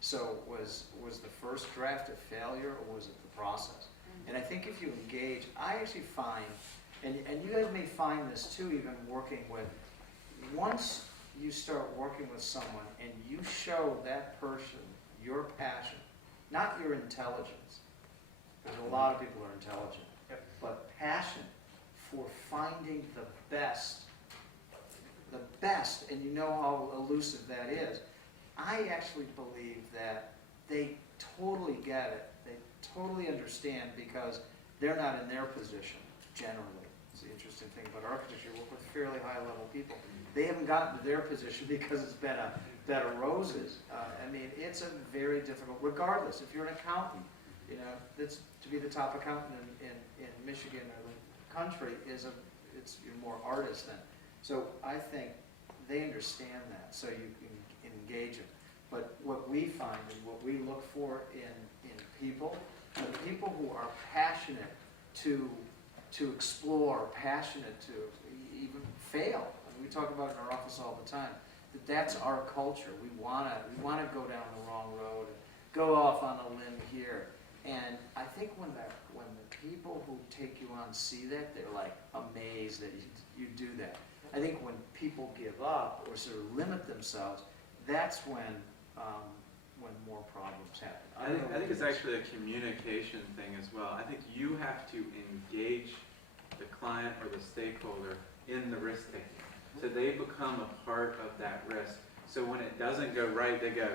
So was the first draft a failure, or was it the process? And I think if you engage, I actually find, and you guys may find this too, even working with, once you start working with someone and you show that person your passion, not your intelligence, because a lot of people are intelligent, but passion for finding the best, and you know how elusive that is. I actually believe that they totally get it. They totally understand because they're not in their position, generally. It's the interesting thing about architecture. You work with fairly high-level people. They haven't gotten to their position because it's been a bed of roses. I mean, it's a very difficult, regardless. If you're an accountant, you know, that's to be the top accountant in Michigan or the country you're more artist than. So I think they understand that, so you can engage them. But what we find and what we look for in people, are people who are passionate to explore, passionate to even fail. I mean, we talk about it in our office all the time. That's our culture. We wanna go down the wrong road and go off on a limb here. And I think when the people who take you on see that, they're like amazed that you do that. I think when people give up or sort of limit themselves, that's when more problems happen. I think it's actually a communication thing as well. I think you have to engage the client or the stakeholder in the risk taking. So they become a part of that risk. So when it doesn't go right, they go,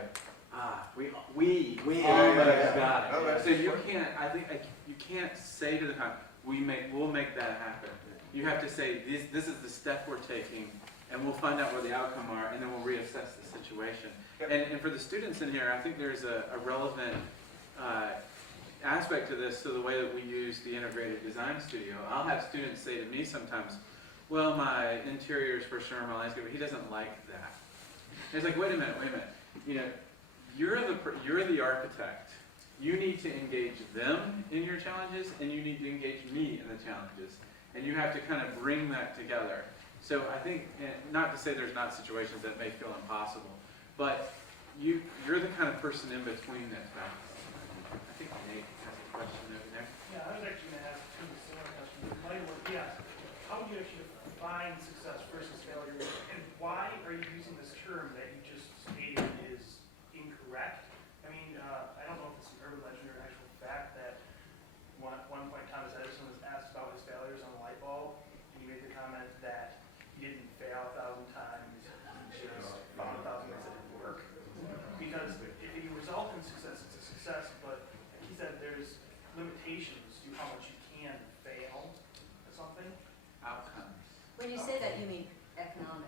we got Oh, it. that's So you can't, I think, you can't say to the client, we'll make that happen. You have to say, this is the step we're taking, and we'll find out what the outcome are, and then we'll reassess the situation. Yep. And for the students in here, I think there's a relevant aspect to this, to the way that we use the integrated design studio. I'll have students say to me sometimes, well, my interiors for sure, my landscape, he doesn't like that. And it's like, wait a minute. You know, you're the architect. You need to engage them in your challenges, and you need to engage me in the challenges. And you have to kind of bring that together. So I think, not to say there's not situations that may feel impossible, but you're the kind of person in between that fact. I think Nate has a question over there. Yeah, I was actually going to ask two similar questions. Mine was, yes, how would you actually define success versus failure? And why are you using this term that you just stated is incorrect? I mean, I don't know if it's an urban legend or an actual fact that one point Thomas Edison was asked about his failures on the light bulb, and he made the comment that he didn't fail 1,000 times, he just found 1,000 ways that didn't work. Because if you result in success, it's a success, but like he said, there's limitations to how much you can fail at something. Outcomes. When you say that, you mean economic.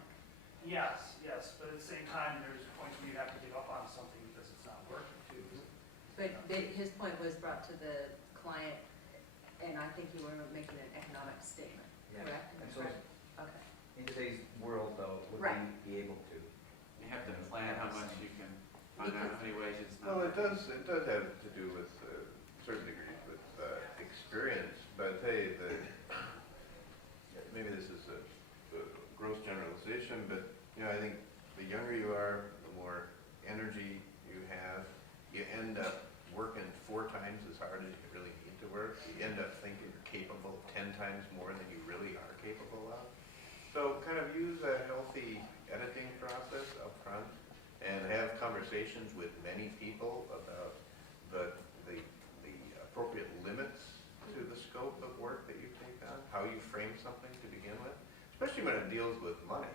Yes, but at the same time, there's points where you have to give up on something because it's not working too. But his point was brought to the client, and I think you were making an economic statement, Yeah. correct? And so Okay. in today's world, though, would Right. we be able to? You have to plan how much you can find out how many ways it's not. Well, it does have to do with certain degrees with experience, but hey, maybe this is a gross generalization, but I think the younger you are, the more energy you have. You end up working 4 times as hard as you really need to work. You end up thinking you're capable of 10 times more than you really are capable of. So kind of use a healthy editing process up front and have conversations with many people about the appropriate limits to the scope of work that you take on, how you frame something to begin with, especially when it deals with money.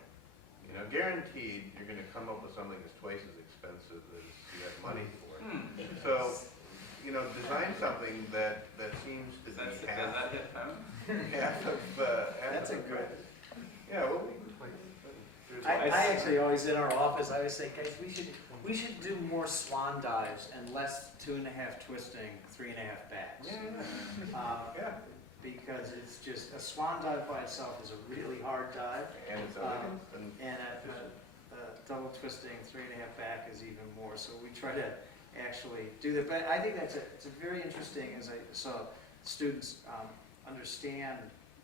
Guaranteed you're going to come up with something that's twice as expensive as you have money for. So, design something that seems to be Does that hit home? half of That's a the good. price. Yeah, well, I actually always in our office, I always say, guys, we should do more swan dives and less 2.5 twisting, 3.5 backs. yeah. Because it's just, a swan dive by itself is a really hard dive. And it's elegant and And double twisting, 3.5 back is even more. So we try to actually do that. But I think it's a very interesting, as I saw students understand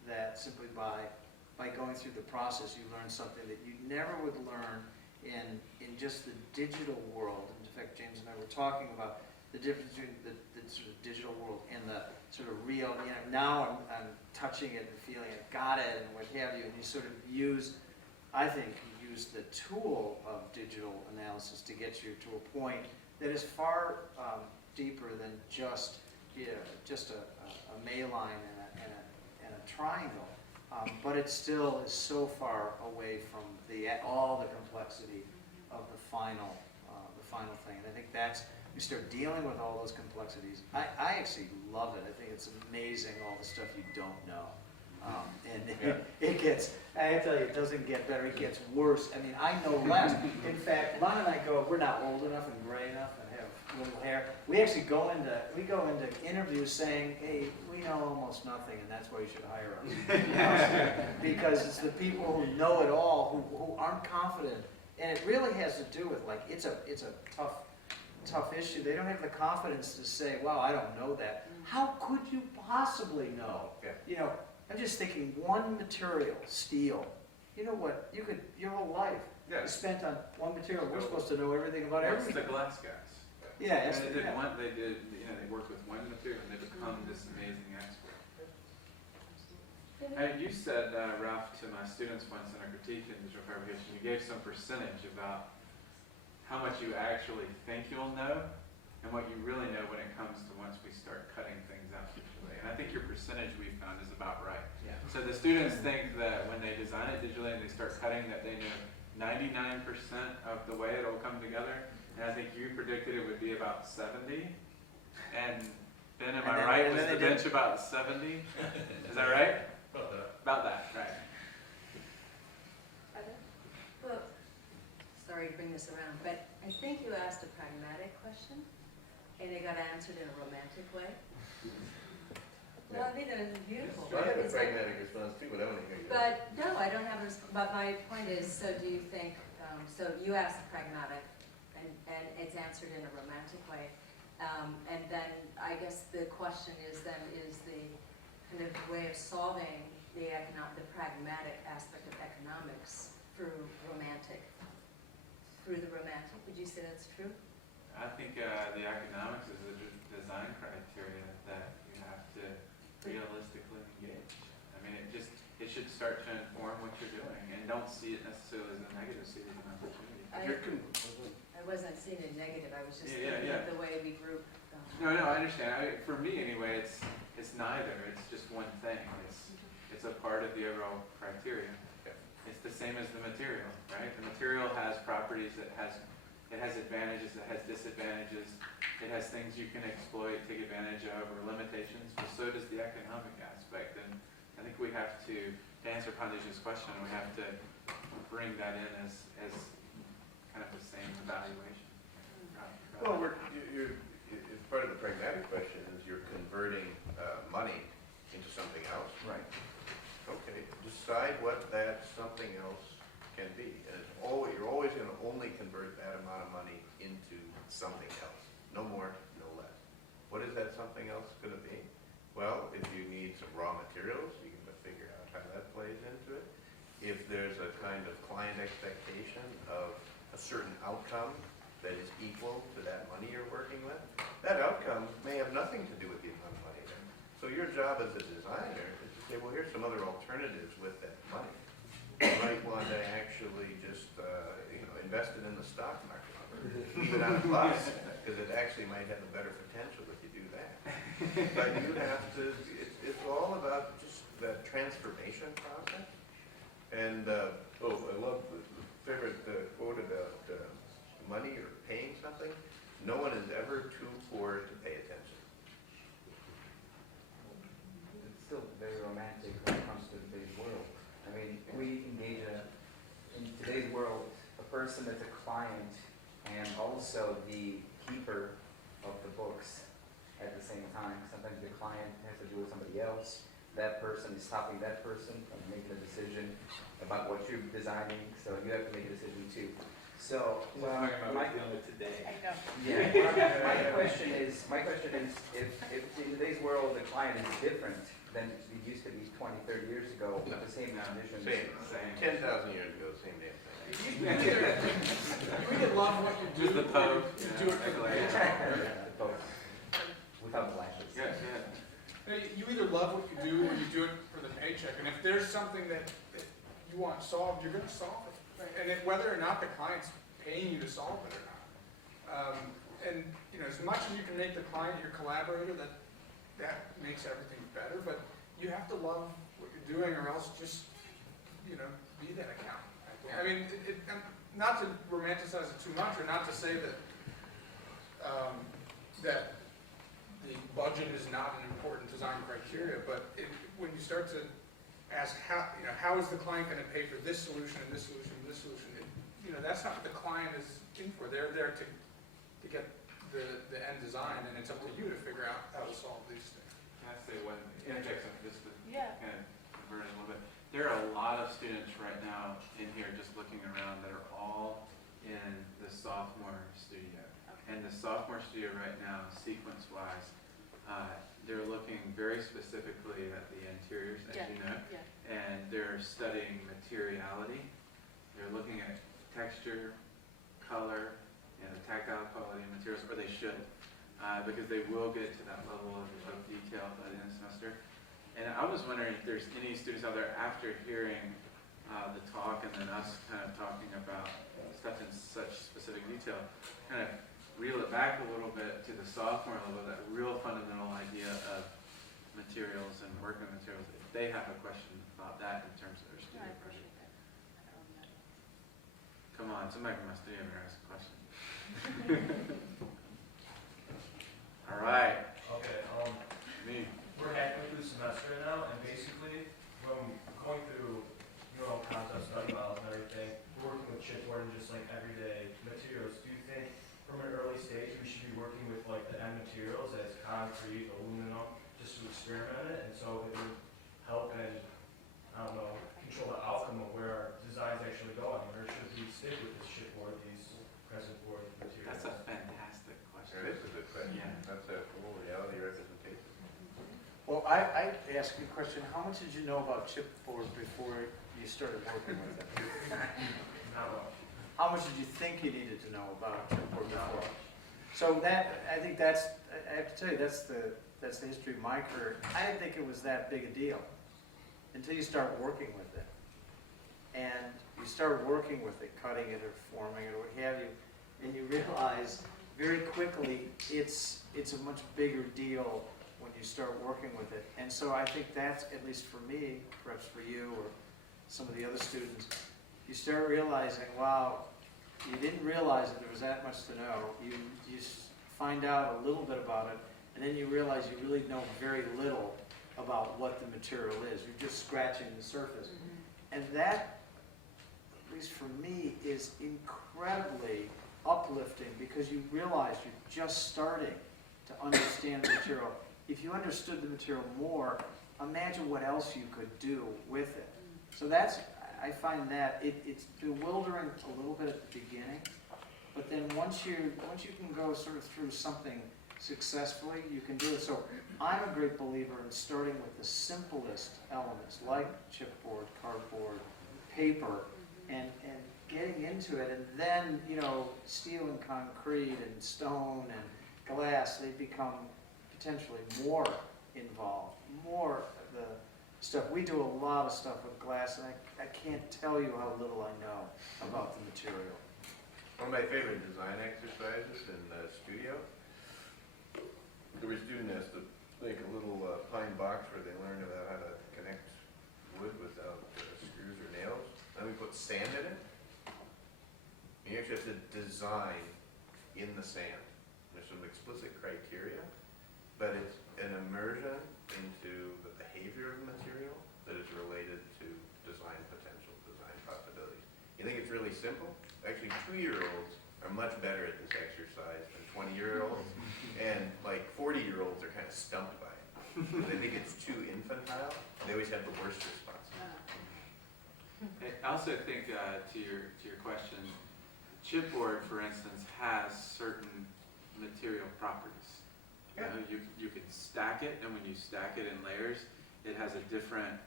that simply by going through the process, you learn something that you never would learn in just the digital world. In fact, James and I were talking about the difference between the sort of digital world and the sort of real, now I'm touching it and feeling it, got it, and what have you, and you sort of I think you use the tool of digital analysis to get you to a point that is far deeper than just a may line and a triangle, but it still is so far away from all the complexity of the final thing. And I think you start dealing with all those complexities. I actually love it. I think it's amazing all the stuff you don't know. It gets, I tell you, it doesn't get better, it gets worse. I mean, I know less. In fact, Lon and I we're not old enough and gray enough and have little hair. We actually go into interviews saying, hey, we know almost nothing and that's why you should hire us. Because it's the people who know it all who aren't confident. And it really has to do with, it's a tough issue. They don't have the confidence to say, wow, I don't know that. How could you possibly know? Yeah. I'm just thinking one material, steel. You know what? Your whole life is spent on one material. We're supposed to know everything about It's everything. the glass guys. Yeah, And it's, they yeah. they worked with one material and they become this amazing expert. And you said, Ralph, to my students once in a critique in digital fabrication, you gave some percentage about how much you actually think you'll know and what you really know when it comes to once we start cutting things out digitally. And I think your percentage we found is about right. Yeah. So the students think that when they design it digitally and they start cutting, that they know 99% of the way it'll come together. And I think you predicted it would be about 70. And Ben, am I right? Was the bench about 70? Is that right? About that. About that, right. Well, sorry to bring this around, but I think you asked a pragmatic question, and it got answered in a romantic way. Well, I think that is beautiful. I have a It's like- pragmatic response too, but I want to hear you. But, no, I don't have a, but my point is, so do you think, so you asked pragmatic, and it's answered in a romantic way. And then, I guess the question is then, is the kind of way of solving the pragmatic aspect of economics through the romantic? Would you say that's true? I think the economics is a design criteria that you have to realistically engage. I mean, it should start to inform what you're doing, and don't see it necessarily as a negative, see it as an opportunity. I wasn't seeing it negative, I was just Yeah, thinking yeah. of the way we group. No, I understand. For me, anyway, it's neither. It's just one thing. It's a part of the overall criteria. It's the same as the material, right? The material has properties it has advantages, it has disadvantages, it has things you can exploit, take advantage of, or limitations. But so does the economic aspect. And I think we have to answer Pandij's question, we have to bring that in as kind of the same evaluation. Well, it's part of the pragmatic question is you're converting money into something else. Right. Okay, decide what that something else can be. And you're always going to only convert that amount of money into something else. No more, no less. What is that something else going to be? Well, if you need some raw materials, you can figure out how that plays into it. If there's a kind of client expectation of a certain outcome that is equal to that money you're working with, that outcome may have nothing to do with the amount of money there. So your job as a designer is to say, well, here's some other alternatives with that money. You might want to actually just, invest it in the stock market, leave it on a plus, because it actually might have a better potential if you do that. But you have to, it's all about just that transformation process. And, I love the favorite quote about money or paying something. No one is ever too poor to pay attention. It's still very romantic when it comes to today's world. I mean, we engage in today's world, a person that's a client and also the keeper of the books at the same time. Sometimes the client has to do with somebody else. That person is stopping that person from making a decision about what you're designing, so you have to make a decision too. So, my question is, if in today's world the client is different than it used to be 20, 30 years ago with the same conditions. Same. 10,000 years ago, same damn thing. You either love what you do, Just the or Pope, you do it for the paycheck. Without the lashes. You either love what you do, or you do it for the paycheck. And if there's something that you want solved, you're going to solve it. And whether or not the client's paying you to solve it or not. And as much as you can make the client your collaborator, that makes everything better. But you have to love what you're doing, or else just be that accountant. I mean, not to romanticize it too much, or not to say that that the budget is not an important design criteria, but when you start to ask how is the client going to pay for this solution and this solution and this solution, that's not what the client is in for. They're there to get the end design, and it's up to you to figure out how to solve these things. Can I say one, interject something just to kind of convert it a little bit? There are a lot of students right now in here just looking around that are all in the sophomore studio. And the sophomore studio right now, sequence-wise, they're looking very specifically at the interiors, as you know, and they're studying materiality. They're looking at texture, color, and the tactile quality of materials, or they should, because they will get to that level of detail by the end of the semester. And I was wondering if there's any students out there, after hearing the talk and then us kind of talking about stuff in such specific detail, kind of reel it back a little bit to the sophomore level, that real fundamental idea of materials and working materials, if they have a question about that in terms of their No, I studio project. appreciate that. Come on, somebody from my studio better ask a question. All right, Okay, me. we're halfway through the semester now, and basically, when going through, concept study models and everything, we're working with chipboard and just like everyday materials. Do you think from an early stage, we should be working with like the end materials as concrete, aluminum, just to experiment it, and so it would help and, control the outcome of where our designs actually go? Or should we stick with this chipboard, these present board materials? That's a fantastic question. It is a good question. Yeah. That's a full reality representation. Well, I ask you a question. How much did you know about chipboard before you started working with it? Not much. How much did you think you needed to know about chipboard before? So I think I have to tell you, that's the history of my career. I didn't think it was that big a deal until you start working with it. And you start working with it, cutting it or forming it or what have you, and you realize very quickly it's a much bigger deal when you start working with it. And so I think that's, at least for me, perhaps for you or some of the other students, you start realizing, wow, you didn't realize that there was that much to know. You find out a little bit about it, and then you realize you really know very little about what the material is. You're just scratching the surface. And that, at least for me, is incredibly uplifting because you realize you're just starting to understand the material. If you understood the material more, imagine what else you could do with it. So I find that it's bewildering a little bit at the beginning, but then once you can go sort of through something successfully, you can do it. So I'm a great believer in starting with the simplest elements like chipboard, cardboard, paper, and getting into it, and then steel and concrete and stone and glass, they become potentially more involved, more of the stuff. We do a lot of stuff with glass, and I can't tell you how little I know about the material. One of my favorite design exercises in the studio, every student has to make a little pine box where they learn about how to connect wood without screws or nails. Then we put sand in it. And you actually have to design in the sand. There's some explicit criteria, but it's an immersion into the behavior of the material that is related to design potential, design possibilities. You think it's really simple? Actually, 2-year-olds are much better at this exercise than 20-year-olds, and like 40-year-olds are kind of stumped by it. They think it's too infantile. They always have the worst response. I also think to your question, chipboard, for instance, has certain material properties. Yeah. You can stack it, and when you stack it in layers, it has a different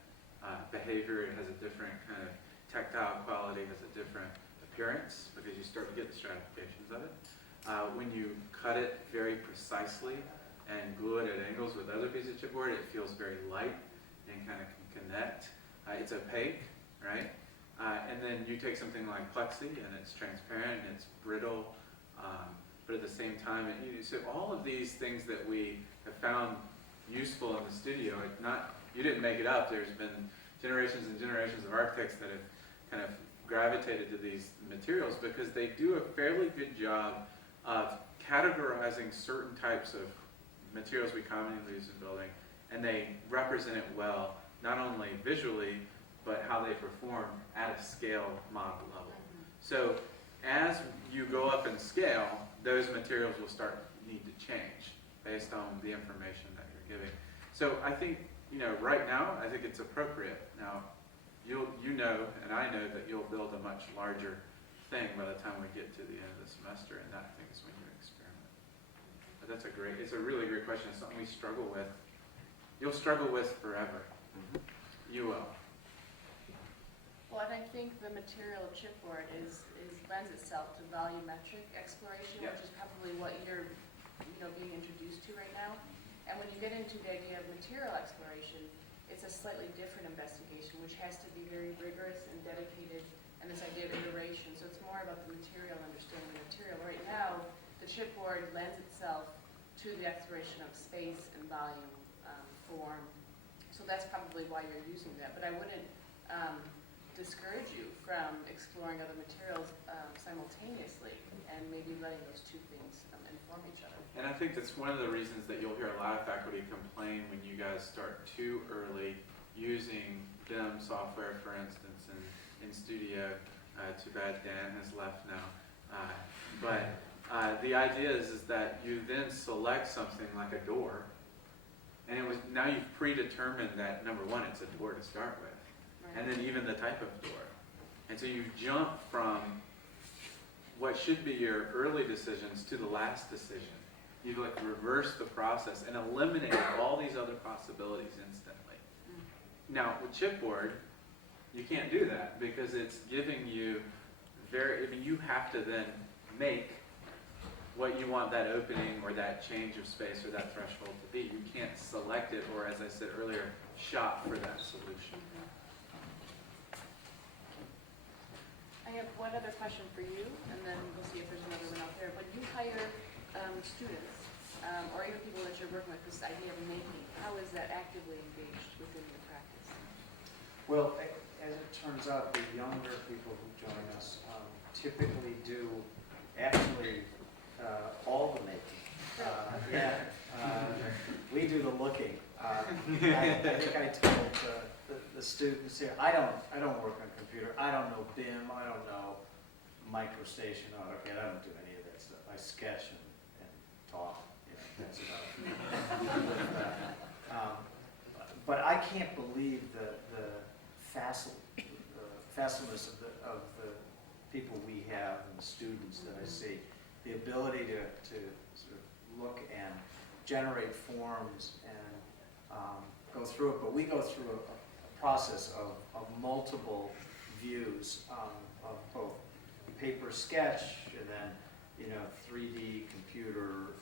behavior. It has a different kind of tactile quality. It has a different appearance because you start to get the stratifications of it. When you cut it very precisely and glue it at angles with other pieces of chipboard, it feels very light and kind of can connect. It's opaque, right? And then you take something like plexi, and it's transparent, and it's brittle, but at the same time, so all of these things that we have found useful in the studio, you didn't make it up. There's been generations and generations of architects that have kind of gravitated to these materials because they do a fairly good job of categorizing certain types of materials we commonly use in building, and they represent it well, not only visually, but how they perform at a scale model level. So as you go up in scale, those materials will need to change based on the information that you're giving. So I think, right now, I think it's appropriate. Now, you know, and I know that you'll build a much larger thing by the time we get to the end of the semester, and that thing is when you experiment. But it's a really great question. It's something we struggle with. You'll struggle with forever. You will. Well, and I think the material of chipboard lends itself to volumetric exploration, Yes. which is probably what you're being introduced to right now. And when you get into the idea of material exploration, it's a slightly different investigation, which has to be very rigorous and dedicated, and this idea of iteration. So it's more about the material, understanding the material. Right now, the chipboard lends itself to the exploration of space and volume, form. So that's probably why you're using that. But I wouldn't discourage you from exploring other materials simultaneously and maybe letting those two things inform each other. And I think that's one of the reasons that you'll hear a lot of faculty complain when you guys start too early using BIM software, for instance, in Studio. Too bad Dan has left now. But the idea is that you then select something like a door, and now you've predetermined that, number one, it's a door to start with, and then even the type of door. And so you jump from what should be your early decisions to the last decision. You've like reversed the process and eliminated all these other possibilities instantly. Now with chipboard, you can't do that because it's giving you you have to then make what you want that opening or that change of space or that threshold to be. You can't select it or, as I said earlier, shop for that solution. I have one other question for you, and then we'll see if there's another one out there. When you hire students, or even people that you're working with, this idea of making, how is that actively engaged within your practice? Well, as it turns out, the younger people who join us typically do actually all the making. We do the looking. I think I told the students here, I don't work on computer. I don't know BIM. I don't know MicroStation, AutoCAD. I don't do any of that stuff. I sketch and talk. That's about it. But I can't believe the facilness of the people we have and the students that I see. The ability to sort of look and generate forms and go through it. But we go through a process of multiple views of both paper sketch and then 3D computer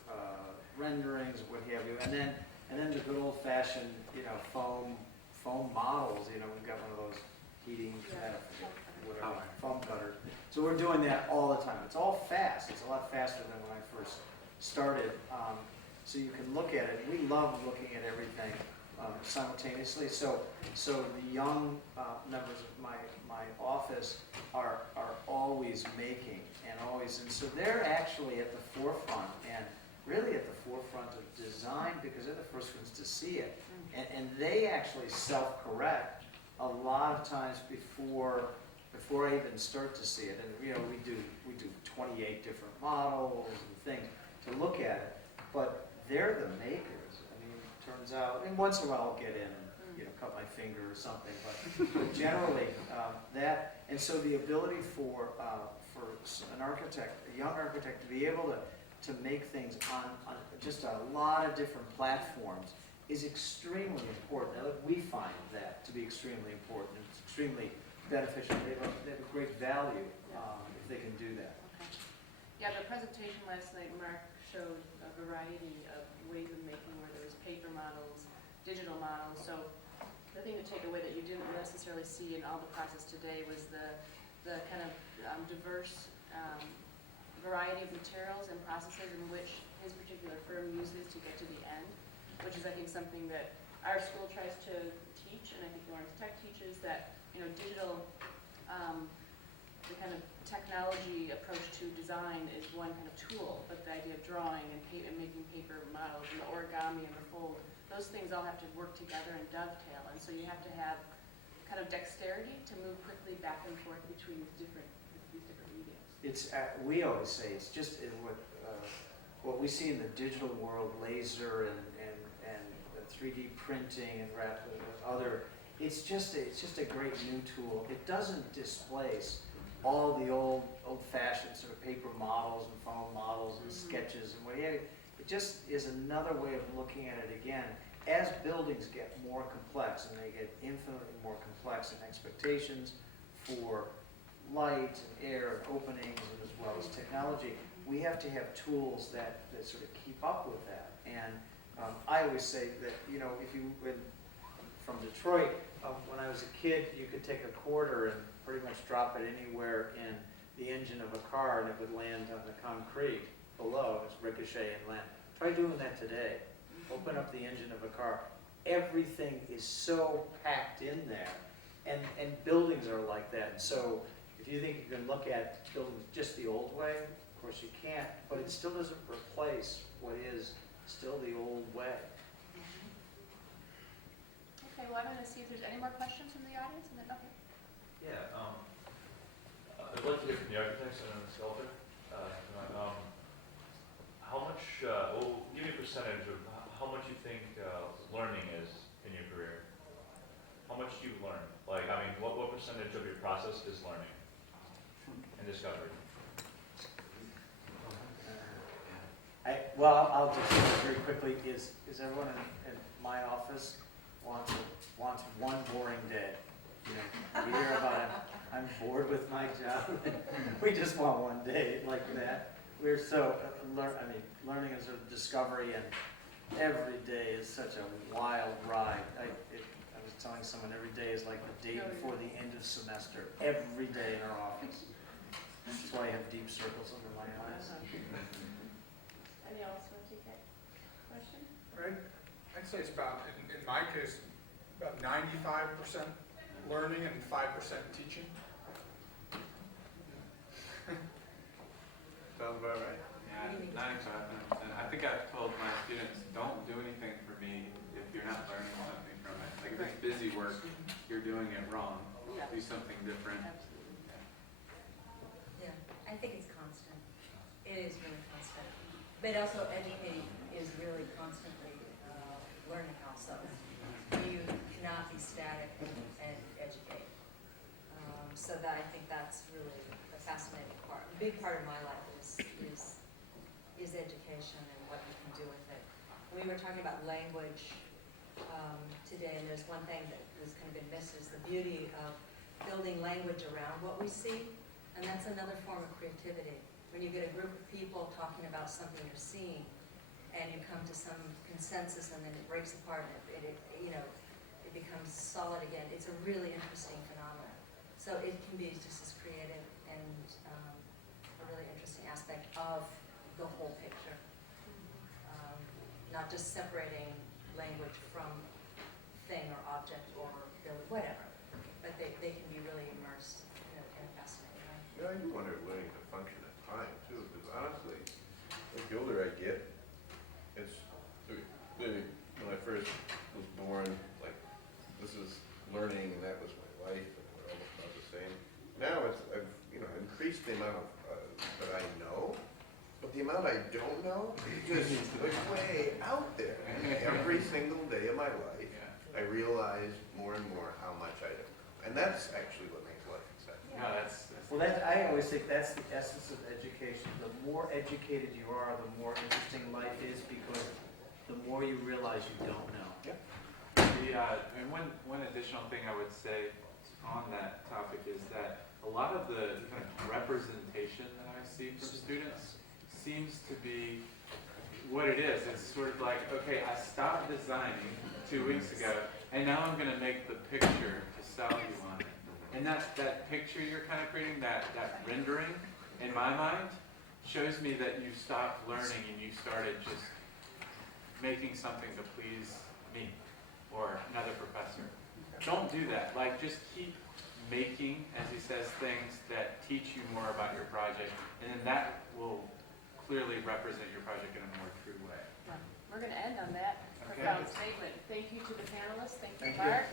renderings, what have you, and then the good old-fashioned foam models. We've got one of those heating whatever foam cutters. So we're doing that all the time. It's all fast. It's a lot faster than when I first started. So you can look at it. We love looking at everything simultaneously. So the young members of my office are always making and so they're actually at the forefront and really at the forefront of design because they're the first ones to see it. And they actually self-correct a lot of times before I even start to see it. And we do 28 different models and things to look at it, but they're the makers. It turns out, and once in a while I'll get in and cut my finger or something, but generally that. And so the ability for an architect, a young architect, to be able to make things on just a lot of different platforms is extremely important. Now, we find that to be extremely important. It's extremely beneficial. They have a great value if they can do that. Okay. Yeah, the presentation last night, Mark showed a variety of ways of making where there was paper models, digital models. So the thing to take away that you didn't necessarily see in all the process today was the kind of diverse variety of materials and processes in which his particular firm uses to get to the end, which is, I think, something that our school tries to teach, and I think Lawrence Tech teaches, that digital, the kind of technology approach to design is one kind of tool, but the idea of drawing and making paper models and the origami and the fold, those things all have to work together and dovetail, and so you have to have kind of dexterity to move quickly back and forth between these different mediums. It's we always say it's just what we see in the digital world, laser and 3D printing and other. It's just a great new tool. It doesn't displace all the old-fashioned sort of paper models and foam models and sketches and what have you. It just is another way of looking at it again. As buildings get more complex and they get infinitely more complex in expectations for light and air and openings and as well as technology, we have to have tools that sort of keep up with that. And I always say that, if you went from Detroit, when I was a kid, you could take a quarter and pretty much drop it anywhere in the engine of a car and it would land on the concrete. below is ricochet and land. Try doing that today. Open up the engine of a car. Everything is so packed in there, and buildings are like that. And so if you think you can look at buildings just the old way, of course you can't, but it still doesn't replace what is still the old way. Okay, well, I'm gonna see if there's any more questions from the audience, and then, okay. Yeah, I'd like to hear from the architects and the sculptor. How much, well, give me a percentage of how much you think learning is in your career. How much do you learn? Like, I mean, what percentage of your process is learning and discovery? Well, I'll just say very quickly, is everyone in my office wants one boring day? You know, we hear about it, I'm bored with my job. We just want one day like that. We're so, learning is a discovery, and every day is such a wild ride. I was telling someone every day is like the day before the end of semester, every day in our office. That's why I have deep circles under my eyes. Any else want to take that question? Right? I'd say it's about, in my case, about 95% learning and 5% teaching. Sounds about right. Yeah, 95%. I think I've told my students, don't do anything for me if you're not learning something from it. Like if it's busy work, you're doing it wrong. Yeah. Do something different. Absolutely. Yeah, I think it's constant. It is really constant. But also educating is really constantly learning also. You cannot be static and educate. So that I think that's really a fascinating part. A big part of my life is education and what you can do with it. We were talking about language today, and there's one thing that has kind of been missed is the beauty of building language around what we see, and that's another form of creativity. When you get a group of people talking about something you're seeing, and you come to some consensus, and then it breaks apart, and it becomes solid again. It's a really interesting phenomenon. So it can be just as creative and a really interesting aspect of the whole picture. Not just separating language from thing or object or building, whatever, but they can be really immersed in a fascinating way. You know, I do wonder if learning to function at time too, because honestly, the older I get, it's when I first was born, like this is learning, and that was my life, and we're almost about the same. Now I've increased the amount of that I know, but the amount I don't know is just way out there. Every single day of my life, I realize more and more how much I don't know, and that's actually what makes life exciting. No, that's Well, I always think that's the essence of education. The more educated you are, the more interesting life is, because the more you realize you don't know. and one additional thing I would say on that topic is that a lot of the kind of representation that I see from students seems to be what it is. It's sort of like, okay, I stopped designing 2 weeks ago, and now I'm going to make the picture to sell you on it. And that picture you're kind of creating, that rendering, in my mind, shows me that you stopped learning and you started just making something to please me or another professor. Don't do that. Like, just keep making, as he says, things that teach you more about your project, and then that will clearly represent your project in a more true way. We're going to end on that Okay. profound statement. Thank you to the panelists. Thank you, Thank you. Mark.